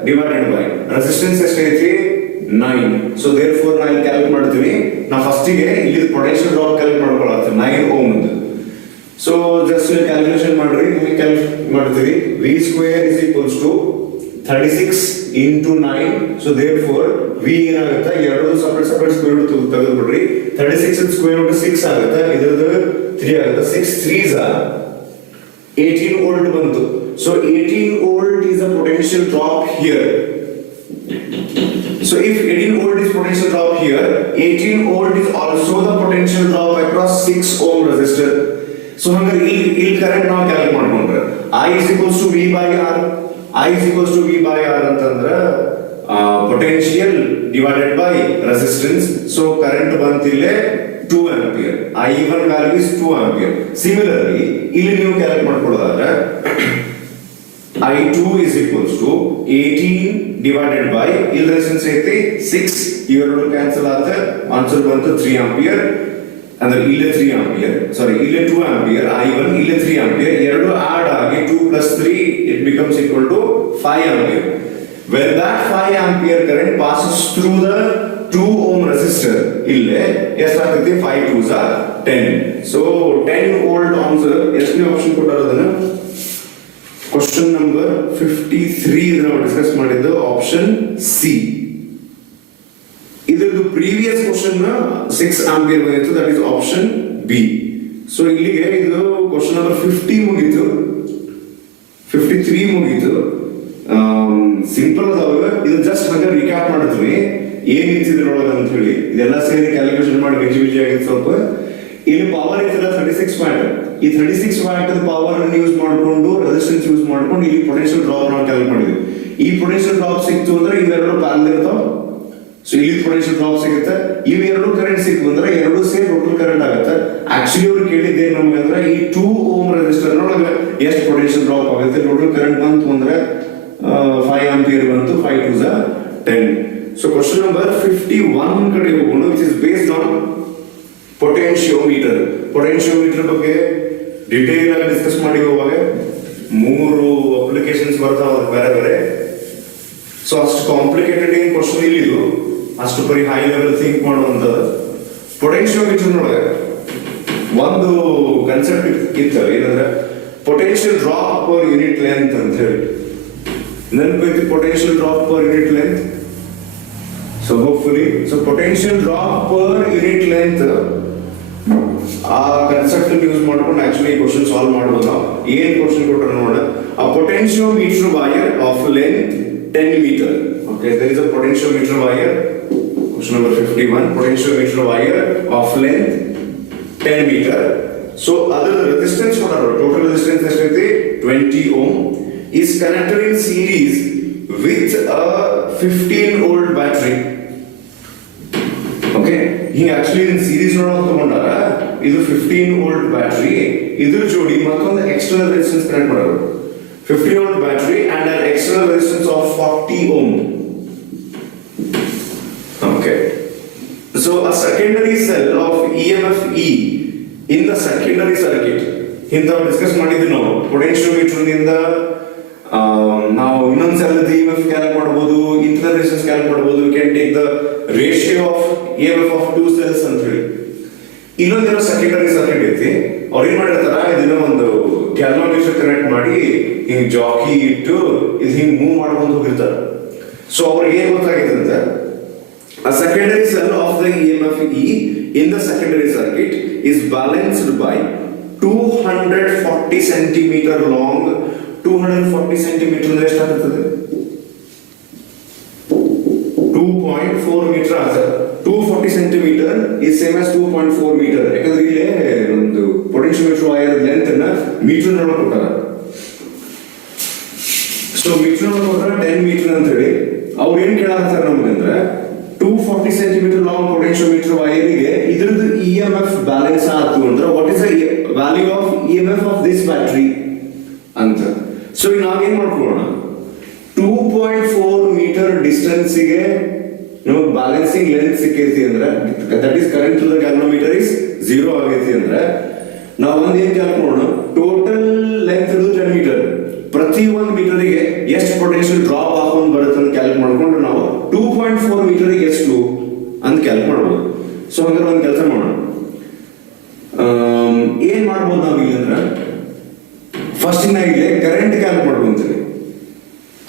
divided by resistance ಎಷ್ಟೈತಿ 9. ಸೊ ದೇರ್ ಫೋರ್ ನಾನು ಕ್ಯಾಲ್ಕುಲೇಟ್ ಮಾಡ್ತೀನಿ. ನಾ ಫಸ್ಟಿಗೆ ಇಲ್ಲಿ ಪೊಟೆನ್ಷಿಯಲ್ ಡ್ರಾಪ್ ಕ್ಯಾಲ್ಕುಲೇಟ್ ಮಾಡ್ಕೊಳ್ಳೋದು 9 ಓಮ್. ಸೊ ಜಸ್ಟ್ ಕ್ಯಾಲ್ಕುಲೇಷನ್ ಮಾಡ್ರಿ, ಕ್ಯಾಲ್ಕುಲೇಟ್ ಮಾಡ್ತೀವಿ. V square is equals to 36 into 9. So therefore V ಏನಾಗುತ್ತೆ ಎರಡು ಸಪರೇಟ್ ಸ್ಕ್ವೇರ್ ರೂಟ್ ತೆಗೆದುಬಿಡ್ರಿ. 36 ಸ್ಕ್ವೇರ್ ರೂಟ್ 6 ಆಗುತ್ತೆ, ಇದರದ್ದು 3 ಆಗುತ್ತೆ. 6 3s are 18 ವೋಲ್ಟ್ ಬಂತು. So 18 volt is a potential drop here. So if 18 volt is potential drop here, 18 volt is also the potential drop across 6 ohm resistor. So ಹಂಗಾರೆ ಇಲ್ಲಿ current ನಾವು calculate ಮಾಡ್ಕೊಂಡ್ರೆ I is equals to V by R. I is equals to V by R ಅಂತಂದ್ರೆ potential divided by resistance. So current ಬಂತಿಲ್ಲೇ 2 ampere. I1 value is 2 ampere. Similarly ಇಲ್ಲಿ ನೀವು calculate ಮಾಡ್ಕೊಳ್ಳೋದಾದ್ರೆ I2 is equals to 18 divided by ಇಲ್ಲಿ resistance ಐತಿ 6, ಇವೆರಡು cancel ಆಗುತ್ತೆ, answer ಬಂತು 3 ampere. ಅಂದ್ರೆ ಇಲ್ಲೇ 3 ampere, ಸಾರಿ ಇಲ್ಲೇ 2 ampere, I1 ಇಲ್ಲೇ 3 ampere, ಎರಡು ಆಡ್ ಆಗಿ 2 plus 3 it becomes equal to 5 ampere. When that 5 ampere current passes through the 2 ohm resistor, ಇಲ್ಲೇ ಎಷ್ಟಾಗುತ್ತೆ 5 2s are 10. So 10 volt answer. ಎಷ್ಟನೇ ಆಪ್ಷನ್ ಕೊಟ್ಟಿರೋದನ್ನ ಕ್ವೆಶ್ಚನ್ ನಂಬರ್ 53 ನಾವು ಡಿಸ್ಕಸ್ ಮಾಡಿದ್ದು ಆಪ್ಷನ್ ಸಿ. ಇದರದ್ದು ಪ್ರೀವಿಯಸ್ ಕ್ವೆಶ್ಚನ್ 6 ಆಂಪಿಯರ್ ಬಂದಿತ್ತು, that is option B. So ಇಲ್ಲಿಗೆ ಇದು question number 50 ಮುಗೀತು, 53 ಮುಗೀತು. ಸಿಂಪಲ್ ಅದಾವ. ಇದು ಜಸ್ಟ್ ಹಂಗ ರಿಕ್ಯಾಪ್ ಮಾಡಿದ್ವಿ ಏನಿತ್ತು ಇದ್ರೊಳಗೆ ಅಂತ ಹೇಳಿ. ಇದೆಲ್ಲ ಸೇರಿ ಕ್ಯಾಲ್ಕುಲೇಷನ್ ಮಾಡಿ ಬಿಜಿ ಆಗಿತ್ತು ಸ್ವಲ್ಪ. ಇಲ್ಲಿ ಪವರ್ ಇತ್ತಲ್ಲ 36 ವ್ಯಾಟ್. ಈ 36 ವ್ಯಾಟ್ ಪವರ್ ಯೂಸ್ ಮಾಡಿಕೊಂಡು ರೆಸಿಸ್ಟೆನ್ಸ್ ಯೂಸ್ ಮಾಡ್ಕೊಂಡು ಇಲ್ಲಿ ಪೊಟೆನ್ಷಿಯಲ್ ಡ್ರಾಪ್ ನಾವು ಕ್ಯಾಲ್ಕುಲೇಟ್ ಮಾಡಿದ್ವಿ. ಈ ಪೊಟೆನ್ಷಿಯಲ್ ಡ್ರಾಪ್ ಸಿಕ್ತು ಅಂದ್ರೆ ಇವೆರಡು ಪ್ಯಾರಲಲ್ ಇರ್ತಾವ. ಸೊ ಇಲ್ಲಿ ಪೊಟೆನ್ಷಿಯಲ್ ಡ್ರಾಪ್ ಸಿಗುತ್ತೆ, ಇವೆರಡು ಕರೆಂಟ್ ಸಿಕ್ತು ಅಂದ್ರೆ ಎರಡು ಸೇರಿ ಟೋಟಲ್ ಕರೆಂಟ್ ಆಗುತ್ತೆ. ಆಕ್ಚುಲಿ ಅವ್ರು ಕೇಳಿದ್ದೆ ನಮ್ಗೆ ಅಂದ್ರೆ ಈ 2 ಓಮ್ ರೆಸಿಸ್ಟರ್ ನೊಳಗೆ ಎಷ್ಟು ಪೊಟೆನ್ಷಿಯಲ್ ಡ್ರಾಪ್ ಆಗುತ್ತೆ. ಟೋಟಲ್ ಕರೆಂಟ್ ಬಂತು ಅಂದ್ರೆ 5 ಆಂಪಿಯರ್ ಬಂತು, 5 2s are 10. So question number 51 ಕಡೆ ಹೋಗೋಣ, ವಿಚ್ ಇಸ್ ಬೇಸ್ಡ್ ಆನ್ ಪೊಟೆನ್ಶಿಯೋಮೀಟರ್. ಪೊಟೆನ್ಶಿಯೋಮೀಟರ್ ಬಗ್ಗೆ ಡಿಟೇಲ್ ಆಗಿ ಡಿಸ್ಕಸ್ ಮಾಡಿ ಹೋಗುವಾಗ 3 ಅಪ್ಲಿಕೇಶನ್ಸ್ ಬರ್ತಾವ ಬೇರೆ ಬೇರೆ. ಸೊ ಅಷ್ಟು ಕಾಂಪ್ಲಿಕೇಟೆಡ್ ಏನ್ ಕ್ವಶನ್ ಇಲ್ಲಿದು, ಅಷ್ಟು ಬರೀ ಹೈ ಲೆವೆಲ್ ಥಿಂಕ್ ಮಾಡುವಂಥದ್ದು. ಪೊಟೆನ್ಶಿಯೋಮೀಟರ್ ನೊಳಗೆ ಒಂದು ಕನ್ಸೆಪ್ಟ್ ಇತ್ತು, ಏನಂದ್ರೆ potential drop per unit length ಅಂತ ಹೇಳಿ. ನೆನಪೈತಿ potential drop per unit length. So hopefully so potential drop per unit length ಆ ಕನ್ಸೆಪ್ಟ್ ಯೂಸ್ ಮಾಡ್ಕೊಂಡು ಆಕ್ಚುಲಿ ಕ್ವಶನ್ ಸಾಲ್ವ್ ಮಾಡ್ಬೋದು ನಾವು. ಏನ್ ಕ್ವಶನ್ ಕೊಟ್ಟರೆ ನೋಡೋಣ. a potentiometer wire of length 10 meter. Okay, there is a potentiometer wire. Question number 51. Potentiometer wire of length 10 meter. So other resistance what are total resistance ಎಷ್ಟೈತಿ 20 ohm. is connected in series with a 15-volt battery. Okay, he actually in series ತಗೊಂಡಾಗ ಇದು 15-volt battery, ಇದ್ರ ಜೋಡಿ ಮತ್ತೊಂದು external resistance connect ಮಾಡೋದು. 15-volt battery and an external resistance of 40 ohm. Okay, so a secondary cell of EMF E in the secondary circuit. ಇಂಥವು discuss ಮಾಡಿದ್ವಿ ನಾವು ಪೊಟೆನ್ಶಿಯೋಮೀಟರ್ ನಿಂದ ನಾವು ಇನ್ನೊಂದು ಸೆಲ್ EMF ಕ್ಯಾಲ್ಕುಲೇಟ್ ಮಾಡಬಹುದು, ಇಂಟರ್ನಲ್ ರೆಸಿಸ್ಟೆನ್ಸ್ ಕ್ಯಾಲ್ಕುಲೇಟ್ ಮಾಡಬಹುದು. We can take the ratio of EMF of two cells ಅಂತ ಹೇಳಿ. ಇನ್ನೊಂದೇನೋ ಸೆಕೆಂಡರಿ ಸರ್ಕ್ಯೂಟ್ ಐತಿ, ಅವ್ರು ಏನ್ ಮಾಡಿರ್ತಾರ, ಇದನ್ನ ಒಂದು ಗ್ಯಾಲ್ವಾಮೀಟರ್ ಕನೆಕ್ಟ್ ಮಾಡಿ ಹಿಂಗ್ ಜಾಕಿ ಇಟ್ಟು ಇದು ಹಿಂಗ್ ಮೂವ್ ಮಾಡ್ಕೊಂಡು ಹೋಗಿರ್ತಾರೆ. ಸೊ ಅವ್ರಿಗೆ ಏನ್ ಗೊತ್ತಾಗೈತೆ ಅಂತ, a secondary cell of the EMF E in the secondary circuit is balanced by 240 centimeter long. 240 centimeter ಅಂದ್ರೆ ಎಷ್ಟಾಗುತ್ತದೆ? 2.4 meter ಆಗುತ್ತೆ. 240 centimeter is same as 2.4 meter. ಯಾಕಂದ್ರೆ ಇಲ್ಲಿ ಒಂದು ಪೊಟೆನ್ಶಿಯೋಮೀಟರ್ ವೈರ್ ಲೆಂತ್ ಅನ್ನ ಮೀಟರ್ ನೊಳಗೆ ಕೊಟ್ಟಾರ. ಸೊ ಮೀಟರ್ ನೊಳಗೆ ಕೊಟ್ಟಾರ 10 ಮೀಟರ್ ಅಂತ ಹೇಳಿ. ಅವ್ರು ಏನ್ ಕೇಳಾಕತ್ತಾರ ನಮ್ಗಂದ್ರೆ 240 centimeter long potentiometer wire ಗೆ ಇದ್ರದ್ದು EMF ಬ್ಯಾಲೆನ್ಸ್ ಆಯ್ತು ಅಂದ್ರೆ what is the value of EMF of this battery ಅಂತ. ಸೊ ಈಗ ನಾವೇನ್ ಮಾಡ್ಕೊಳ್ಳೋಣ, 2.4 ಮೀಟರ್ ಡಿಸ್ಟೆನ್ಸ್ ಗೆ ನಮಗೆ ಬ್ಯಾಲೆನ್ಸಿಂಗ್ ಲೆಂತ್ ಸಿಕ್ಕೈತಿ ಅಂದ್ರೆ that is current to the galvanometer is 0 ಆಗೈತಿ ಅಂದ್ರೆ ನಾವು ಒಂದ್ ಏನ್ ಕ್ಯಾಲ್ಕುಲೇಟ್ ಮಾಡೋಣ, ಟೋಟಲ್ ಲೆಂತ್ ಇರೋದು 10 ಮೀಟರ್, ಪ್ರತಿ ಒಂದು ಮೀಟರ್ಗೆ ಎಷ್ಟು ಪೊಟೆನ್ಶಿಯಲ್ ಡ್ರಾಪ್ ಹಾಕೊಂಡು ಬರುತ್ತೆ ಅಂತ ಕ್ಯಾಲ್ಕುಲೇಟ್ ಮಾಡ್ಕೊಂಡು ನಾವು 2.4 ಮೀಟರ್ಗೆ ಎಷ್ಟು ಅಂತ ಕ್ಯಾಲ್ಕುಲೇಟ್ ಮಾಡ್ಬೋದು. ಸೊ ಹಂಗಾರೆ ಒಂದು ಕೆಲಸ ಮಾಡೋಣ, ಏನ್ ಮಾಡ್ಬೋದು ನಾವು ಇಲ್ಲಿ ಅಂದ್ರೆ ಫಸ್ಟ್ ಇಲ್ಲಿ ಕರೆಂಟ್ ಕ್ಯಾಲ್ಕುಲೇಟ್ ಮಾಡ್ಕೊಂತೀವಿ.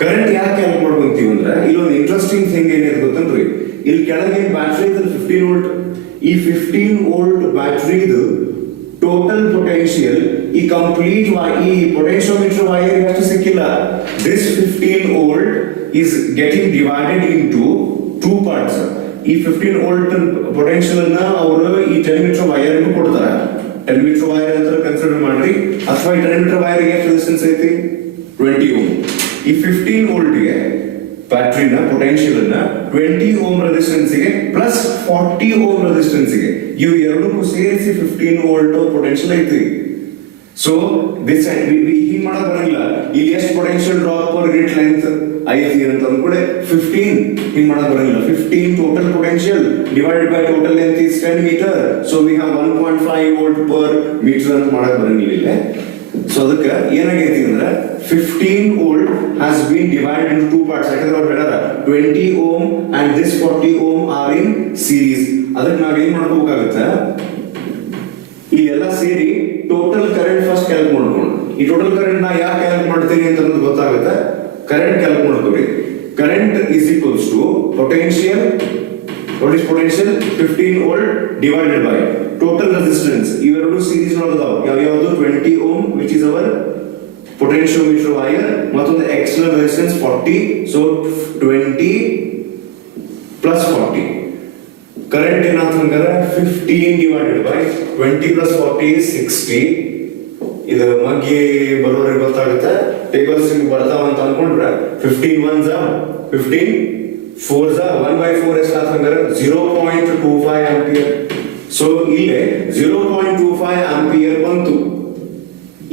ಕರೆಂಟ್ ಯಾಕೆ ಕ್ಯಾಲ್ಕುಲೇಟ್ ಮಾಡ್ಕೊಂತೀವಿ ಅಂದ್ರೆ ಇಲ್ಲೊಂದು ಇಂಟ್ರೆಸ್ಟಿಂಗ್ ಥಿಂಗ್ ಏನಿದೆ ಗೊತ್ತನ್ರಿ, ಇಲ್ಲಿ ಕೆಳಗೆ ಬ್ಯಾಟ್ರಿ 15 ವೋಲ್ಟ್, ಈ 15 ವೋಲ್ಟ್ ಬ್ಯಾಟ್ರಿದು ಟೋಟಲ್ ಪೊಟೆನ್ಶಿಯಲ್ ಈ ಕಂಪ್ಲೀಟ್ ಈ ಪೊಟೆನ್ಶಿಯೋಮೀಟರ್ ವೈರ್ ಅಷ್ಟು ಸಿಕ್ಕಿಲ್ಲ. This 15 volt is getting divided into two parts. ಈ 15 ವೋಲ್ಟ್ ಪೊಟೆನ್ಶಿಯಲ್ ಅನ್ನ ಅವರು ಈ 10 ಮೀಟರ್ ವೈರ್ ಗೆ ಕೊಡ್ತಾರೆ. 10 ಮೀಟರ್ ವೈರ್ ಅಂತ ಕನ್ಸಿಡರ್ ಮಾಡ್ರಿ, ಅಥವಾ ಈ 10 ಮೀಟರ್ ವೈರ್ ಗೆ ಎಷ್ಟು ರೆಸಿಸ್ಟೆನ್ಸ್ ಐತಿ? 20 ಓಮ್. ಈ 15 ವೋಲ್ಟ್ ಗೆ ಬ್ಯಾಟರಿನ ಪೊಟೆನ್ಶಿಯಲ್ ಅನ್ನ 20 ಓಮ್ ರೆಸಿಸ್ಟೆನ್ಸ್ ಗೆ ಪ್ಲಸ್ 40 ಓಮ್ ರೆಸಿಸ್ಟೆನ್ಸ್ ಗೆ ಇವು ಎರಡಕ್ಕೂ ಸೇರಿಸಿ 15 ವೋಲ್ಟ್ ಪೊಟೆನ್ಶಿಯಲ್ ಐತಿ. ಸೊ ದಿಸ್ ಹಿಂಗ್ ಮಾಡಕ್ ಬರಂಗಿಲ್ಲ, ಇಲ್ಲಿ ಎಷ್ಟು potential drop per unit length ಐತಿ ಅಂತ ಅಂದ್ಕೂಡೆ 15 ಹಿಂಗ್ ಮಾಡಕ್ ಬರಂಗಿಲ್ಲ. 15 total potential divided by total length is 10 metre. So we have 1.5 volt per metre ಅಂತ ಮಾಡಕ್ ಬರಂಗಿಲ್ಲ. ಸೊ ಅದಕ್ಕೆ ಏನಾಗೈತಿ ಅಂದ್ರೆ 15 volt has been divided in two parts. ಯಾಕಂದ್ರೆ ಅವ್ರು ಹೇಳಾರ 20 ohm and this 40 ohm are in series. ಅದಕ್ಕೆ ನಾವ್ ಏನ್ ಮಾಡ್ಕೋಬೇಕಾಗುತ್ತೆ, ಇಲ್ಲೆಲ್ಲ ಸೇರಿ ಟೋಟಲ್ ಕರೆಂಟ್ ಫಸ್ಟ್ ಕ್ಯಾಲ್ಕುಲೇಟ್ ಮಾಡ್ಕೊಂಡು, ಈ ಟೋಟಲ್ ಕರೆಂಟ್ ನಾ ಯಾಕೆ ಕ್ಯಾಲ್ಕುಲೇಟ್ ಮಾಡ್ತೀನಿ ಅಂತ ಅನ್ನೋದು ಗೊತ್ತಾಗುತ್ತೆ. ಕರೆಂಟ್ ಕ್ಯಾಲ್ಕುಲೇಟ್ ಮಾಡ್ಕೋರಿ. Current is equals to potential, what is potential? 15 volt divided by total resistance. ಇವೆರಡು ಸೀರೀಸ್ ಒಳಗದಾವ. ಯಾವ್ಯಾವುದು? 20 ohm which is our potentiometer wire, ಮತ್ತೊಂದು external resistance 40. So 20 plus 40. Current ಏನಾಗ್ತಂಗಾರೆ 15 ಡಿವೈಡೆಡ್ ಬೈ 20 ಪ್ಲಸ್ 40 is 60. ಇದು ಮಗ್ಗೆ ಬರೋರಿಗೆ ಗೊತ್ತಾಗುತ್ತೆ, ಟೇಬಲ್ಸ್ ಬರ್ತಾವ ಅಂತ ಅನ್ಕೊಂಡ್ರೆ 15 1s 15 4s 1/4 ಎಷ್ಟು ಆಗ್ತಂಗಾರೆ 0.25 ಆಂಪಿಯರ್. ಸೊ ಇಲ್ಲೇ 0.25 ಆಂಪಿಯರ್ ಬಂತು.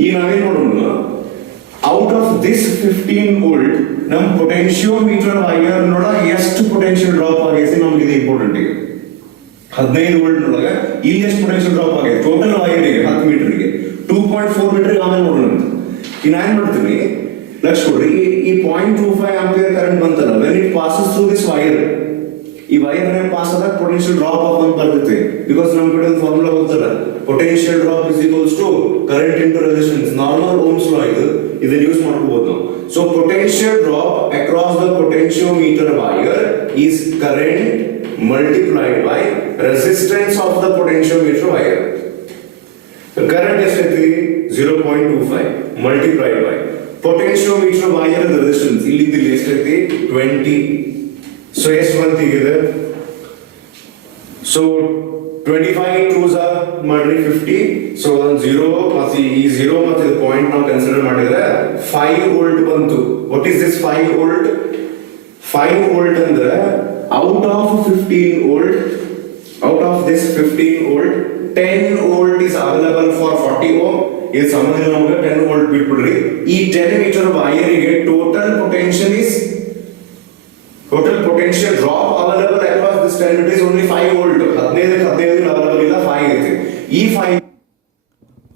ಈಗ ನಾವೇನ್ ಮಾಡೋಣ, ಔಟ್ ಆಫ್ ದಿಸ್ 15 ವೋಲ್ಟ್ ನಮ್ ಪೊಟೆನ್ಶಿಯೋಮೀಟರ್ ವೈರ್ ನೋಡ ಎಷ್ಟು ಪೊಟೆನ್ಶಿಯಲ್ ಡ್ರಾಪ್ ಆಗೈತಿ ನಮ್ಗೆ ಇದು ಇಂಪಾರ್ಟೆಂಟ್. ಈಗ 15 ವೋಲ್ಟ್ ನೊಳಗೆ ಇಲ್ಲಿ ಎಷ್ಟು ಪೊಟೆನ್ಶಿಯಲ್ ಡ್ರಾಪ್ ಆಗೈತೆ ಟೋಟಲ್ ವೈರ್ಗೆ 10 ಮೀಟರ್ಗೆ 2.4 ಮೀಟರ್ ಆಮೇಲೆ ನೋಡೋಣ ಅಂತ. ಈಗ ನಾನು ಏನ್ ಮಾಡ್ತೀನಿ, ಲಕ್ಷ ಕೊಡ್ರಿ, ಈ 0.25 ಆಂಪಿಯರ್ ಕರೆಂಟ್ ಬಂತಲ್ಲ, when it passes through this wire, ಈ ವೈರ್ ಪಾಸ್ ಆದಾಗ ಪೊಟೆನ್ಶಿಯಲ್ ಡ್ರಾಪ್ ಆಫ್ ಅಂತ ಬರ್ತೈತೆ. ಬಿಕಾಸ್ ನಮ್ ಕಡೆ ಒಂದು ಫಾರ್ಮುಲಾ ಗೊತ್ತಲ್ಲ, potential drop is equals to current into resistance. Normal Ohm's law ಇದು, ಇದನ್ನ ಯೂಸ್ ಮಾಡ್ಕೋಬಹುದು ನಾವು. So potential drop across the potentiometer wire is current multiplied by resistance of the potentiometer wire. Current ಎಷ್ಟೈತಿ? 0.25 multiplied by potentiometer wire resistance ಇಲ್ಲಿ ಎಷ್ಟೈತಿ? 20. So ಎಷ್ಟು ಬಂತಿದೆ? So 25 2s ಮಾಡ್ರಿ 50. So 0 ಮತ್ತೆ ಈ 0 ಮತ್ತೆ ಪಾಯಿಂಟ್ ನಾವು ಕನ್ಸಿಡರ್ ಮಾಡಿದ್ರೆ 5 ವೋಲ್ಟ್ ಬಂತು. What is this 5 volt? 5 volt ಅಂದ್ರೆ out of 15 volt, out of this 15 volt 10 volt is available for 40 ohm. ಇದು ಸಂಬಂಧ ನಮಗೆ 10 ವೋಲ್ಟ್ ಬಿಟ್ಬಿಡ್ರಿ. ಈ 10 ಮೀಟರ್ ವೈರಿಗೆ total potential drop available across this 10 metre is only 5 volt. 15 available ಇಲ್ಲ, 5 ಐತಿ. ಈ 5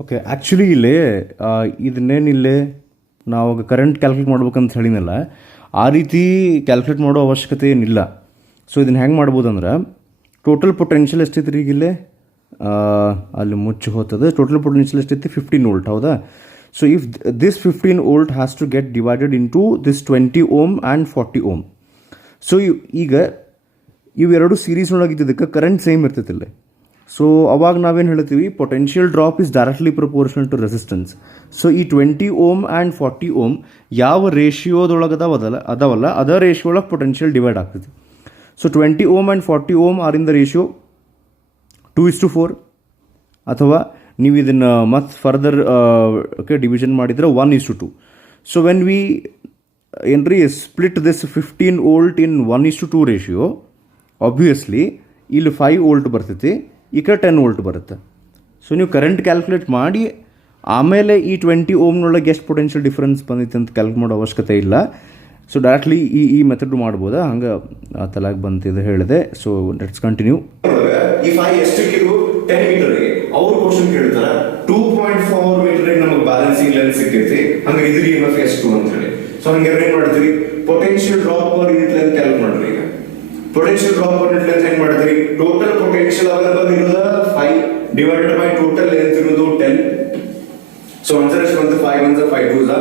ಓಕೆ, ಆ್ಯಕ್ಚುಲಿ ಇಲ್ಲಿ ಇದನ್ನೇನಿಲ್ಲೇ ನಾವು ಕರೆಂಟ್ ಕ್ಯಾಲ್ಕುಲೇಟ್ ಮಾಡ್ಬೇಕಂತ ಹೇಳಿನಲ್ಲ, ಆ ರೀತಿ ಕ್ಯಾಲ್ಕುಲೇಟ್ ಮಾಡೋ ಅವಶ್ಯಕತೆ ಏನಿಲ್ಲ. ಸೊ ಇದನ್ನು ಹೆಂಗೆ ಮಾಡ್ಬೋದು ಅಂದ್ರೆ, ಟೋಟಲ್ ಪೊಟೆನ್ಷಿಯಲ್ ಎಷ್ಟೈತೆ ರೀ ಇಲ್ಲೇ, ಅಲ್ಲಿ ಮುಚ್ಚಿ ಹೋಗ್ತದೆ. ಟೋಟಲ್ ಪೊಟೆನ್ಷಿಯಲ್ ಎಷ್ಟೈತಿ? 15 ವೋಲ್ಟ್, ಹೌದಾ? So if this 15 volt has to get divided into this 20 ohm and 40 ohm. So ಈಗ ಇವೆರಡು ಸೀರೀಸ್ ಒಳಗಿದ್ದಕ್ಕೆ ಕರೆಂಟ್ ಸೇಮ್ ಇರ್ತೈತಿಲ್ಲ. ಸೊ ಅವಾಗ ನಾವೇನು ಹೇಳ್ತೀವಿ, potential drop is directly proportional to resistance. So ಈ 20 ಓಮ್ ಆ್ಯಂಡ್ 40 ಓಮ್ ಯಾವ ರೇಷಿಯೋದೊಳಗೆ ಅದಾವಲ್ಲ ಅದ ರೇಷಿಯೋ ಒಳಗೆ ಪೊಟೆನ್ಷಿಯಲ್ ಡಿವೈಡ್ ಆಗ್ತದೆ. So 20 ohm and 40 ohm are in the ratio 2:4, ಅಥವಾ ನೀವು ಇದನ್ನು ಮತ್ತೆ ಫರ್ದರ್ ಡಿವಿಷನ್ ಮಾಡಿದರೆ 1:2. ಸೊ ವೆನ್ ವಿ ಏನ್ರಿ split this 15 volt in 1:2 ratio, obviously ಇಲ್ಲಿ 5 ವೋಲ್ಟ್ ಬರ್ತೈತಿ, ಈಗ 10 ವೋಲ್ಟ್ ಬರುತ್ತೆ. ಸೊ ನೀವು ಕರೆಂಟ್ ಕ್ಯಾಲ್ಕುಲೇಟ್ ಮಾಡಿ ಆಮೇಲೆ ಈ 20 ಓಮ್ನೊಳಗೆ ಎಷ್ಟು ಪೊಟೆನ್ಷಿಯಲ್ ಡಿಫ್ರೆನ್ಸ್ ಬಂದೈತೆ ಅಂತ ಕ್ಯಾಲ್ಕುಲೇಟ್ ಮಾಡೋ ಅವಶ್ಯಕತೆ ಇಲ್ಲ. ಸೊ ಡೈರೆಕ್ಟ್ಲಿ ಈ ಮೆಥಡ್ ಮಾಡ್ಬೋದಾ, ಹಂಗೆ ತಲೆಗೆ ಬಂತಿದ್ದು ಹೇಳಿದೆ. So let's continue. ಈ 5 ಎಷ್ಟಕ್ಕಿದು 10 ಮೀಟರ್ಗೆ ಅವ್ರು ಕ್ವಶನ್ ಕೇಳ್ತಾರ 2.4 ಮೀಟರ್ ನಮಗೆ ಬ್ಯಾಲೆನ್ಸಿಂಗ್ ಲೆಂತ್ ಸಿಕ್ಕೈತಿ, ಹಂಗೆ ಇದ್ರ EMF ಎಷ್ಟು ಅಂತ ಹೇಳಿ. ಸೊ ಹಂಗೆ ಏನ್ ಮಾಡ್ತೀರಿ, potential drop per unit length calculate ಮಾಡ್ರಿ. ಈಗ potential drop per unit length ಹೆಂಗ್ ಮಾಡ್ತೀರಿ, ಟೋಟಲ್ ಪೊಟೆನ್ಷಿಯಲ್ ಅವೈಲಬಲ್ ಇರೋದು 5 ಡಿವೈಡೆಡ್ ಬೈ ಟೋಟಲ್ ಲೆಂತ್ ಇರೋದು 10. ಸೊ ಆನ್ಸರ್ ಎಷ್ಟು ಬಂತು? 5 1 5 2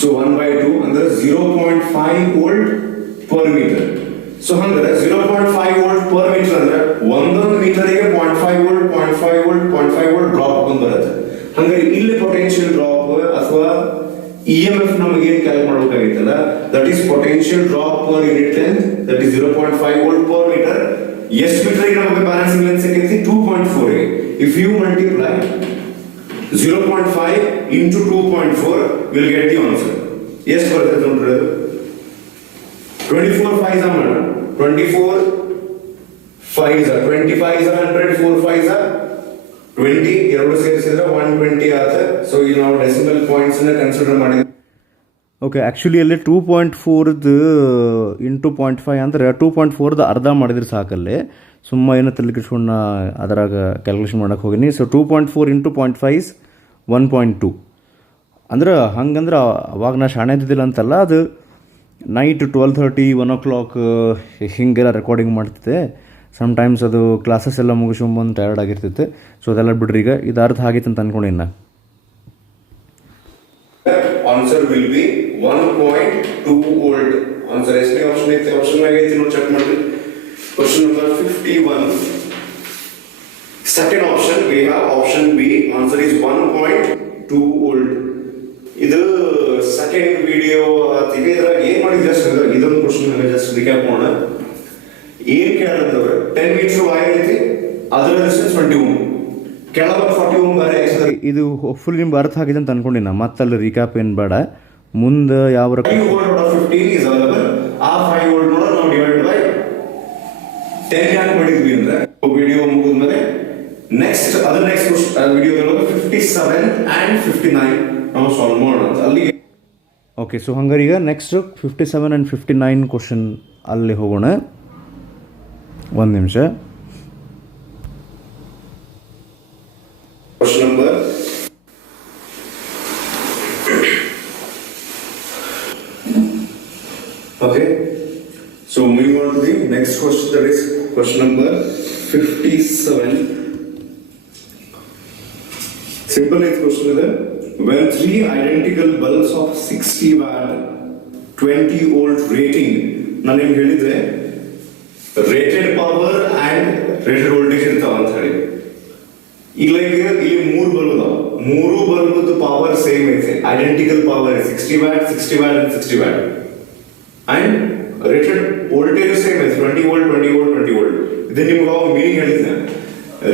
ಸೊ 1/2 ಅಂದ್ರೆ 0.5 ವೋಲ್ಟ್ ಪರ್ ಮೀಟರ್. ಸೊ ಹಂಗಾದ್ರೆ 0.5 ವೋಲ್ಟ್ ಪರ್ ಮೀಟರ್ ಅಂದ್ರೆ ಒಂದೊಂದು ಮೀಟರ್ಗೆ 0.5 ವೋಲ್ಟ್ 0.5 ವೋಲ್ಟ್ 0.5 ವೋಲ್ಟ್ ಡ್ರಾಪ್ ಬಂದು ಬರುತ್ತೆ. ಹಂಗಾರೆ ಇಲ್ಲಿ ಪೊಟೆನ್ಷಿಯಲ್ ಡ್ರಾಪ್ ಅಥವಾ EMF ನಮಗೆ ಏನು ಕ್ಯಾಲ್ಕುಲೇಟ್ ಮಾಡಬೇಕಾಗಿತ್ತಲ್ಲ, that is potential drop per unit length, that is 0.5 volt per metre. ಎಷ್ಟು ಮೀಟರ್ಗೆ ನಮಗೆ ಬ್ಯಾಲೆನ್ಸಿಂಗ್ ಲೆಂತ್ ಸಿಕ್ಕೈತಿ? 2.4 ಗೆ. If you multiply 0.5 into 2.4 will get the answer. ಎಷ್ಟು ಬರ್ತದೆ ನೋಡ್ರಿ, ಅದು 24 5s are 24 5s are 25 is 100, 4 5s are 20, ಎರಡು ಸೇರಿಸಿದ್ರೆ 120 ಆಗುತ್ತೆ. ಸೊ ಇಲ್ಲಿ ನಾವು ಡೆಸಿಮಲ್ ಪಾಯಿಂಟ್ಸ್ ನ ಕನ್ಸಿಡರ್ ಮಾಡಿದ್ವಿ. ಓಕೆ, ಆ್ಯಕ್ಚುಲಿ ಅಲ್ಲಿ 2.4 ಇಂಟು 0.5 ಅಂದ್ರೆ 2.4 ಅರ್ಧ ಮಾಡಿದ್ರೆ ಸಾಕಲ್ಲೇ, ಸುಮ್ಮ ಏನೋ ತಲೆಕಿಸ್ಕೊಂಡು ಅದರಾಗ ಕ್ಯಾಲ್ಕುಲೇಷನ್ ಮಾಡೋಕೆ ಹೋಗಿನಿ. ಸೊ 2.4 ಇಂಟು 0.5 1.2 ಅಂದ್ರೆ ಹಂಗಂದ್ರೆ ಅವಾಗ ನಾ ಶಾಣೆ ಇದ್ದಿದ್ದಿಲ್ಲ ಅಂತಲ್ಲ, ಅದು ನೈಟ್ 12:30 1 o'clock ಹಿಂಗೆಲ್ಲ ರೆಕಾರ್ಡಿಂಗ್ ಮಾಡ್ತಿದ್ದೆ. ಸಮ್ಟೈಮ್ಸ್ ಅದು ಕ್ಲಾಸಸ್ ಎಲ್ಲ ಮುಗಿಸ್ಕೊಂಬಂದು ಟಯರ್ಡ್ ಆಗಿರ್ತೈತೆ. ಸೊ ಅದೆಲ್ಲ ಬಿಡ್ರಿ, ಈಗ ಇದು ಅರ್ಥ ಆಗಿತ್ತು ಅಂತ ಅನ್ಕೊಂಡಿನ. Answer will be 1.2 volt. Answer ಎಷ್ಟನೇ ಆಪ್ಷನ್ ಐತೆ? ಆಪ್ಷನ್ ಆಗೈತಿ ನೋಡಿ, ಚೆಕ್ ಮಾಡ್ರಿ. Question number 51. Second option we have option B. Answer is 1.2 volt. ಇದು ಸೆಕೆಂಡ್ ವಿಡಿಯೋ ಆತಿಗೆ. ಇದ್ರಾಗ ಏನ್ ಮಾಡಿ ಜಸ್ಟ್ ಇದೊಂದು ಕ್ವೆಶ್ಚನ್ ಜಸ್ಟ್ ರಿಕ್ಯಾಪ್ ಮಾಡೋಣ. ಏನ್ ಕೇಳಿದವ್ರೆ, 10 ಮೀಟರ್ ವೈರ್ ಐತಿ, ಅದರ ರೆಸಿಸ್ಟೆನ್ಸ್ 20 ಓಮ್, ಕೆಳಗೆ 40 ಓಮ್ ಬೇರೆ. ಇದು ಫುಲ್ ನಿಮ್ಗೆ ಅರ್ಥ ಆಗಿದೆ ಅಂತ ಅನ್ಕೊಂಡಿನ, ಮತ್ತಲ್ಲಿ ರೀಕ್ಯಾಪ್ ಏನು ಬೇಡ. ಮುಂದೆ ಯಾವ 5 volt out of 15 is available. ಆ 5 ವೋಲ್ಟ್ ನೋಡ ನಾವು ಡಿವೈಡ್ ಬೈ 10 ಯಾಕೆ ಮಾಡಿದ್ವಿ ಅಂದ್ರೆ ವಿಡಿಯೋ ಮುಗಿದ್ಮೇಲೆ ನೆಕ್ಸ್ಟ್ ವಿಡಿಯೋದೊಳಗೆ 57 and 59 ನಾವು ಸಾಲ್ವ್ ಮಾಡೋಣ ಅಲ್ಲಿಗೆ. ಓಕೆ, ಸೊ ಹಂಗಾರೆ ಈಗ ನೆಕ್ಸ್ಟ್ 57 and 59 ಕ್ವಶನ್ ಅಲ್ಲಿ ಹೋಗೋಣ. ಒಂದು ನಿಮಿಷ. Question number okay, so moving on to the next question, that is question number 57. Simple question is when 3 identical bulbs of 60 watt 20 volt rating, ನಾನು ನಿಮ್ಗೆ ಹೇಳಿದ್ರೆ rated power and rated voltage ಇರ್ತಾವ ಅಂತ ಹೇಳಿ. ಈಗ ಇಲ್ಲಿ 3 ಬಲ್ಬ್ ಅದಾವ, 3 ಬಲ್ಬ್ ಪವರ್ ಸೇಮ್ ಐತೆ, identical power 60 watt 60 watt and 60 watt, and rated voltage same ಐತೆ 20 ವೋಲ್ಟ್ 20 ವೋಲ್ಟ್ 20 ವೋಲ್ಟ್. ಇದು ನಿಮ್ಗೆ ಅವಾಗ ಮೀನಿಂಗ್ ಹೇಳಿದ್ದೆ.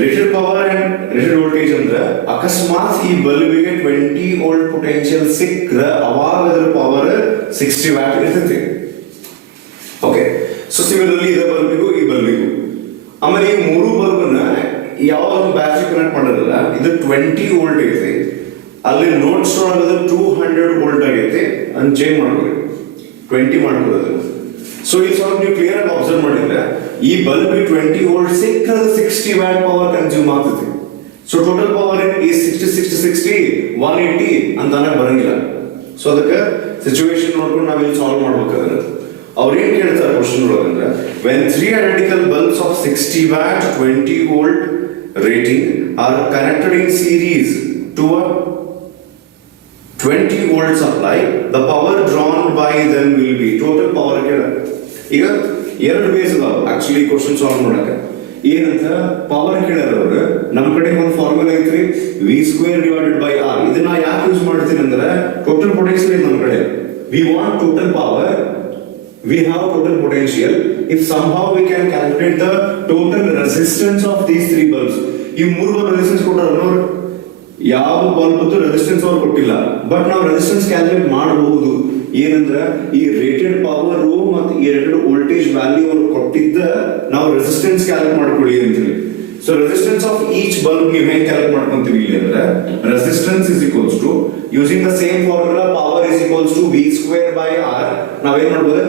Rated power and rated voltage ಅಂದ್ರೆ ಅಕಸ್ಮಾತ್ ಈ ಬಲ್ಬಿಗೆ 20 ವೋಲ್ಟ್ ಪೊಟೆನ್ಶಿಯಲ್ ಸಿಕ್ಕರೆ ಅವಾಗ ಅದರ ಪವರ್ 60 ವ್ಯಾಟ್ ಇರ್ತೈತಿ. ಓಕೆ, ಸೊ ಸಿಮಿಲರ್ಲಿ ಇದೇ ಬಲ್ಬಿಗೂ ಈ ಬಲ್ಬಿಗೂ. ಆಮೇಲೆ ಈ ಮೂರು ಬಲ್ಬನ್ನ ಯಾವ ಒಂದು ಬ್ಯಾಟ್ರಿ ಕನೆಕ್ಟ್ ಮಾಡೋದಿಲ್ಲ, ಇದು 20 ವೋಲ್ಟ್ ಐತಿ, ಅಲ್ಲಿ ನೋಟ್ಸ್ ಒಳಗದು 200 ವೋಲ್ಟ್ ಆಗೈತಿ, ಅದನ್ನ ಚೇಂಜ್ ಮಾಡ್ಕೊಳ್ಳಿ, 20 ಮಾಡ್ಕೊಳ್ಳೋದು. ಸೊ ಈ ಸ್ವಲ್ಪ ನೀವು ಕ್ಲಿಯರ್ ಆಗಿ ಅಬ್ಸರ್ವ್ ಮಾಡಿದ್ರೆ ಈ ಬಲ್ಬ್ 20 ವೋಲ್ಟ್ ಸಿಕ್ಕರೆ 60 ವ್ಯಾಟ್ ಪವರ್ ಕನ್ಸ್ಯೂಮ್ ಆಗ್ತದೆ. ಸೊ ಟೋಟಲ್ ಪವರ್ ಈ 60 180 ಅಂತಾನೆ ಬರಂಗಿಲ್ಲ. ಸೊ ಅದಕ್ಕೆ ಸಿಚುವೇಶನ್ ನೋಡ್ಕೊಂಡು ನಾವಿಲ್ಲಿ ಸಾಲ್ವ್ ಮಾಡ್ಬೇಕಾದ್ರೆ ಅವ್ರು ಏನ್ ಕೇಳ್ತಾರೆ question ಒಳಗಂದ್ರೆ, when 3 identical bulbs of 60 watt 20 volt rating are connected in series to a 20 volt supply, the power drawn by them will be total power. ಈಗ ಎರಡು ಬೇಸ್ ಅದಾವ ಆಕ್ಚುಲಿ ಕ್ವಶನ್ ಸಾಲ್ವ್ ಮಾಡಕ್ಕೆ. ಏನಂತ ಪವರ್ ಕೇಳೋರು ನಮ್ಮ ಕಡೆ ಒಂದು ಫಾರ್ಮುಲಾ ಐತ್ರಿ, V²/R. ಇದನ್ನ ಯಾಕೆ ಯೂಸ್ ಮಾಡ್ತೀನಿ ಅಂದ್ರೆ ಟೋಟಲ್ ಪೊಟೆನ್ಶಿಯಲ್ ನಮ್ಮ ಕಡೆ, we want total power, we have total potential. If somehow we can calculate the total resistance of these three bulbs, ಈ ಮೂರು ಬಲ್ಬ್ ರೆಸಿಸ್ಟೆನ್ಸ್ ಕೊಟ್ಟರು, ಯಾವ ಬಲ್ಬ್ ರೆಸಿಸ್ಟೆನ್ಸ್ ಅವ್ರು ಕೊಟ್ಟಿಲ್ಲ, ಬಟ್ ನಾವು ರೆಸಿಸ್ಟೆನ್ಸ್ ಕ್ಯಾಲ್ಕುಲೇಟ್ ಮಾಡಬಹುದು. ಏನಂದ್ರೆ ಈ ರೇಟೆಡ್ ಪವರ್ ಮತ್ತು ಈ ರೇಟೆಡ್ ವೋಲ್ಟೇಜ್ ವ್ಯಾಲ್ಯೂ ಅವ್ರು ಕೊಟ್ಟಿದ್ದ ನಾವು ರೆಸಿಸ್ಟೆನ್ಸ್ ಕ್ಯಾಲ್ಕುಲೇಟ್ ಮಾಡ್ಕೊಳ್ಳಿ ಅಂತೇಳಿ. So resistance of each bulb ನೀವು ಹೆಂಗ್ ಕ್ಯಾಲ್ಕುಲೇಟ್ ಮಾಡ್ಕೊಂತೀವಿ ಇಲ್ಲಿ ಅಂದ್ರೆ, resistance is equals to using the same formula power is equals to V²/R. ನಾವೇನ್ ಮಾಡ್ಬೋದು,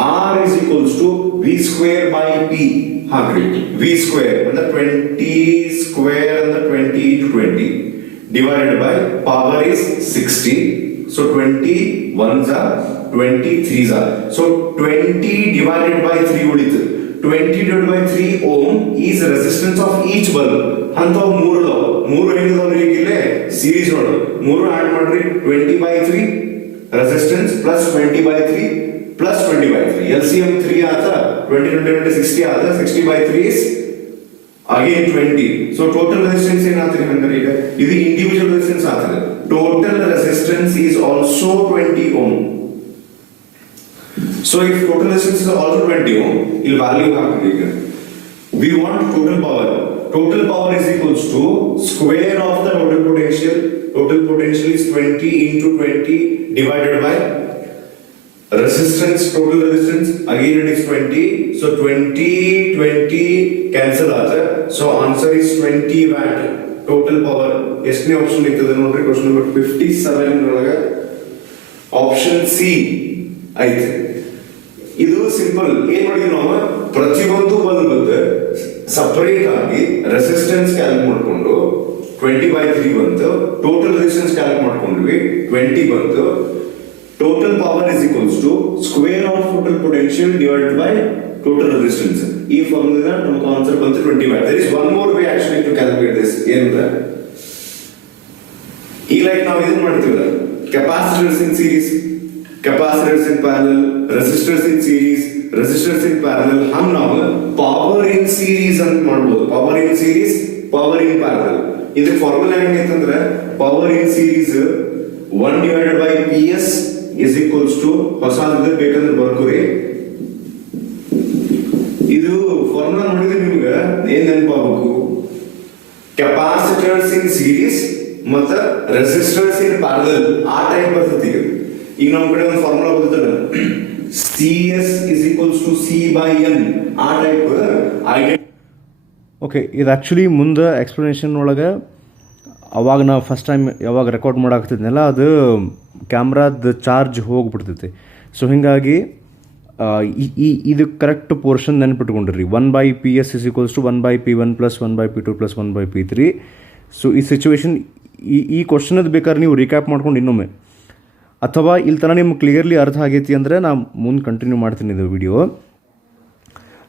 R is equals to V²/P. ಹಾಕ್ರಿ, V² ಅಂದ್ರೆ 20 square ಅಂದ್ರೆ 20 into 20 divided by power is 60. So 20 ones are 20 threes are. So 20 divided by 3 ಉಳಿತು. 20 divided by 3 ohm is resistance of each bulb. ಅಂತಾವ್ ಮೂರು ಅದಾವ. ಮೂರು ಹೆಂಗದವ್ರಿ ಇಲ್ಲೇ ಸೀರೀಸ್ ನೋಡು, ಮೂರು ಆಡ್ ಮಾಡ್ರಿ, 20/3 resistance plus 20/3 plus 20/3. LCM 3 आता 20 60 आता 60/3 is again 20. So total resistance ಏನಾಗ್ತದೆ ಅಂದ್ರೆ ಈಗ ಇದು ಇಂಡಿವಿಜುವಲ್ ರೆಸಿಸ್ಟೆನ್ಸ್ ಆಗ್ತದೆ. Total resistance is also 20 ohm. So if total resistance is also 20 ohm, ಇಲ್ಲಿ value ಹಾಕಬೇಕು ಈಗ. We want total power. Total power is equals to square of the total potential. Total potential is 20 into 20 divided by resistance, total resistance, again it is 20. So 20 cancel ಆದ್ರೆ, so answer is 20 watt total power. ಎಷ್ಟನೇ option ಇರ್ತದೆ ನೋಡ್ರಿ, question number 57 ಒಳಗೆ option C ಐತೆ. ಇದು simple. ಏನ್ ಮಾಡಿದ್ವಿ ನಾವು, ಪ್ರತಿಯೊಂದು ಬಲ್ಬ್ ಸಪರೇಟ್ ಆಗಿ ರೆಸಿಸ್ಟೆನ್ಸ್ ಕ್ಯಾಲ್ಕುಲೇಟ್ ಮಾಡ್ಕೊಂಡು 20/3 ಬಂತು, ಟೋಟಲ್ ರೆಸಿಸ್ಟೆನ್ಸ್ ಕ್ಯಾಲ್ಕುಲೇಟ್ ಮಾಡ್ಕೊಂಡ್ವಿ 20 ಬಂತು. Total power is equals to square of total potential divided by total resistance. ಈ ಫಾರ್ಮುಲಾ ನಮಗೆ ಆನ್ಸರ್ ಬಂತು 20 watt. There is one more way actually to calculate this. ಏನಂದ್ರೆ ಈ ಲೈಕ್ ನಾವು ಏನು ಮಾಡ್ತೀವಲ್ಲ, capacitors in series, capacitors in parallel, resistors in series, resistors in parallel, ಹಂಗ ನಾವು ಪವರ್ ಇನ್ ಸೀರೀಸ್ ಅಂತ ಮಾಡ್ಬೋದು. Power in series, power in parallel. ಇದಕ್ಕೆ ಫಾರ್ಮುಲಾ ಹೆಂಗೈತಂದ್ರೆ, power in series 1 divided by PS is equals to, ಹೊಸದು ಬೇಕಂದ್ರೆ ಬರ್ಕೋರಿ. ಇದು formula ನೋಡಿದ್ರೆ ನಿಮ್ಗೆ ಏನ್ ನೆನಪಾಗಬೇಕು, ಕೆಪಾಸಿಟರ್ಸ್ ಇನ್ ಸೀರೀಸ್ ಮತ್ತ ರೆಸಿಸ್ಟರ್ಸ್ ಇನ್ ಪ್ಯಾರಲಲ್ ಆ ಟೈಪ್ ಬರ್ತೈತಿ. ಈಗ ನಮ್ಮ ಕಡೆ ಒಂದು ಫಾರ್ಮುಲಾ ಬರ್ತದೆ, CS is equals to C/N ಆ ಟೈಪ್ ಐಡೆಂಟಿ. ಓಕೆ, ಇದು ಆ್ಯಕ್ಚುಲಿ ಮುಂದೆ ಎಕ್ಸ್ಪ್ಲನೇಷನ್ ಒಳಗೆ ಅವಾಗ ನಾವು ಫಸ್ಟ್ ಟೈಮ್ ಯಾವಾಗ ರೆಕಾರ್ಡ್ ಮಾಡಾಕ್ತಿದ್ನಲ್ಲ, ಅದು ಕ್ಯಾಮ್ರಾದ ಚಾರ್ಜ್ ಹೋಗ್ಬಿಡ್ತೈತಿ. ಸೊ ಹೀಗಾಗಿ ಇದು ಕರೆಕ್ಟ್ ಪೋರ್ಷನ್ ನೆನ್ಪಿಟ್ಕೊಂಡಿರಿ. 1/PS is equals to 1/P1 plus 1/P2 plus 1/P3. So ಈ ಸಿಚುವೇಶನ್ ಈ ಕ್ವಶನದ್ದು ಬೇಕಾದ್ರೆ ನೀವು ರೀಕ್ಯಾಪ್ ಮಾಡ್ಕೊಂಡು ಇನ್ನೊಮ್ಮೆ, ಅಥವಾ ಇಲ್ಲಿ ತನಕ ನಿಮ್ಗೆ ಕ್ಲಿಯರ್ಲಿ ಅರ್ಥ ಆಗೈತಿ ಅಂದರೆ ನಾನು ಮುಂದೆ ಕಂಟಿನ್ಯೂ ಮಾಡ್ತೀನಿ ಇದು ವಿಡಿಯೋ.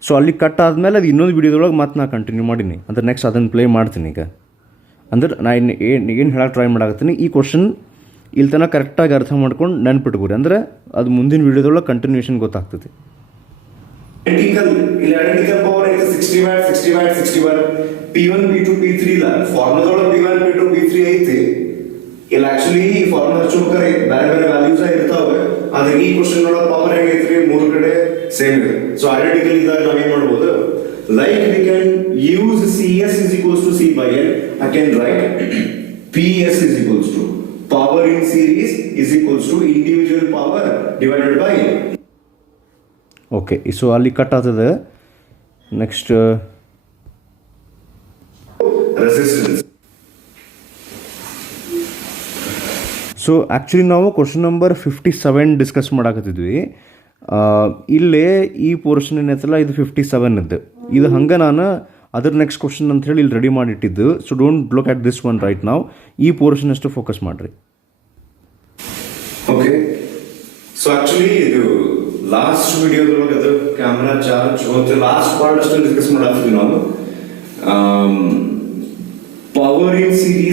ಸೊ ಅಲ್ಲಿ ಕಟ್ ಆದಮೇಲೆ ಅದು ಇನ್ನೊಂದು ವಿಡಿಯೋದೊಳಗೆ ಮತ್ತೆ ನಾನು ಕಂಟಿನ್ಯೂ ಮಾಡೀನಿ ಅಂದ್ರೆ ನೆಕ್ಸ್ಟ್ ಅದನ್ನು ಪ್ಲೇ ಮಾಡ್ತೀನಿ. ಈಗ ಅಂದ್ರೆ ನಾನು ಏನು ಹೇಳಕ್ಕೆ ಟ್ರೈ ಮಾಡಾಕತ್ತೀನಿ, ಈ ಕ್ವಶನ್ ಇಲ್ಲಿ ತನಕ ಕರೆಕ್ಟಾಗಿ ಅರ್ಥ ಮಾಡ್ಕೊಂಡು ನೆನ್ಪಿಟ್ಕೋರಿ, ಅಂದರೆ ಅದು ಮುಂದಿನ ವಿಡಿಯೋದೊಳಗೆ ಕಂಟಿನ್ಯೂಷನ್ ಗೊತ್ತಾಗ್ತದೆ. ಐಡೆಂಟಿಕಲ್ ಪವರ್ ಐತೆ 60 watt 60 watt 60 watt. P1 P2 P3 ಇಲ್ಲ, ಫಾರ್ಮುಲಾದೊಳಗೆ P1 P2 P3 ಐತಿ. ಇಲ್ಲ ಆಕ್ಚುಲಿ ಈ ಫಾರ್ಮುಲಾ ಚೂಕರ್ ಬೇರೆ ಬೇರೆ ವ್ಯಾಲ್ಯೂಸ್ ಇರ್ತಾವೆ. ಆದ್ರೆ ಈ ಕ್ವಶನ್ ಒಳಗೆ ಪವರ್ ಹೆಂಗೈತ್ರಿ, ಮೂರು ಕಡೆ ಸೇಮ್ ಇದೆ. ಸೊ ಐಡೆಂಟಿಕಲ್ ಇದ್ದಾಗ ನಾವೇನ್ ಮಾಡ್ಬೋದು, like we can use CS is equals to C/N. I can write PS is equals to power in series is equals to individual power divided by okay so ಅಲ್ಲಿ cut ಆಗ್ತದೆ. Next resistance. So actually ನಾವು question number 57 discuss ಮಾಡಾಕತ್ತಿದ್ವಿ. ಇಲ್ಲೇ ಈ portion ಏನೈತಲ್ಲ ಇದು 57 ಇದ್ದು. ಇದು ಹಂಗೆ ನಾನು ಅದರ ನೆಕ್ಸ್ಟ್ ಕ್ವಶನ್ ಅಂತ ಹೇಳಿ ಇಲ್ಲಿ ರೆಡಿ ಮಾಡಿಟ್ಟಿದ್ದು. So don't look at this one right ನಾವು. ಈ ಪೋರ್ಷನ್ ಅಷ್ಟು ಫೋಕಸ್ ಮಾಡಿರಿ. ಓಕೆ, ಸೊ ಆಕ್ಚುಲಿ ಇದು ಲಾಸ್ಟ್ ವಿಡಿಯೋದೊಳಗೆ ಅದು ಕ್ಯಾಮ್ರಾ ಚಾರ್ಜ್ ಹೋಗುತ್ತೆ. ಲಾಸ್ಟ್ ಪಾರ್ಟ್ ಅಷ್ಟು ಡಿಸ್ಕಸ್ ಮಾಡಾಕ್ತಿದ್ವಿ ನಾವು. Power in series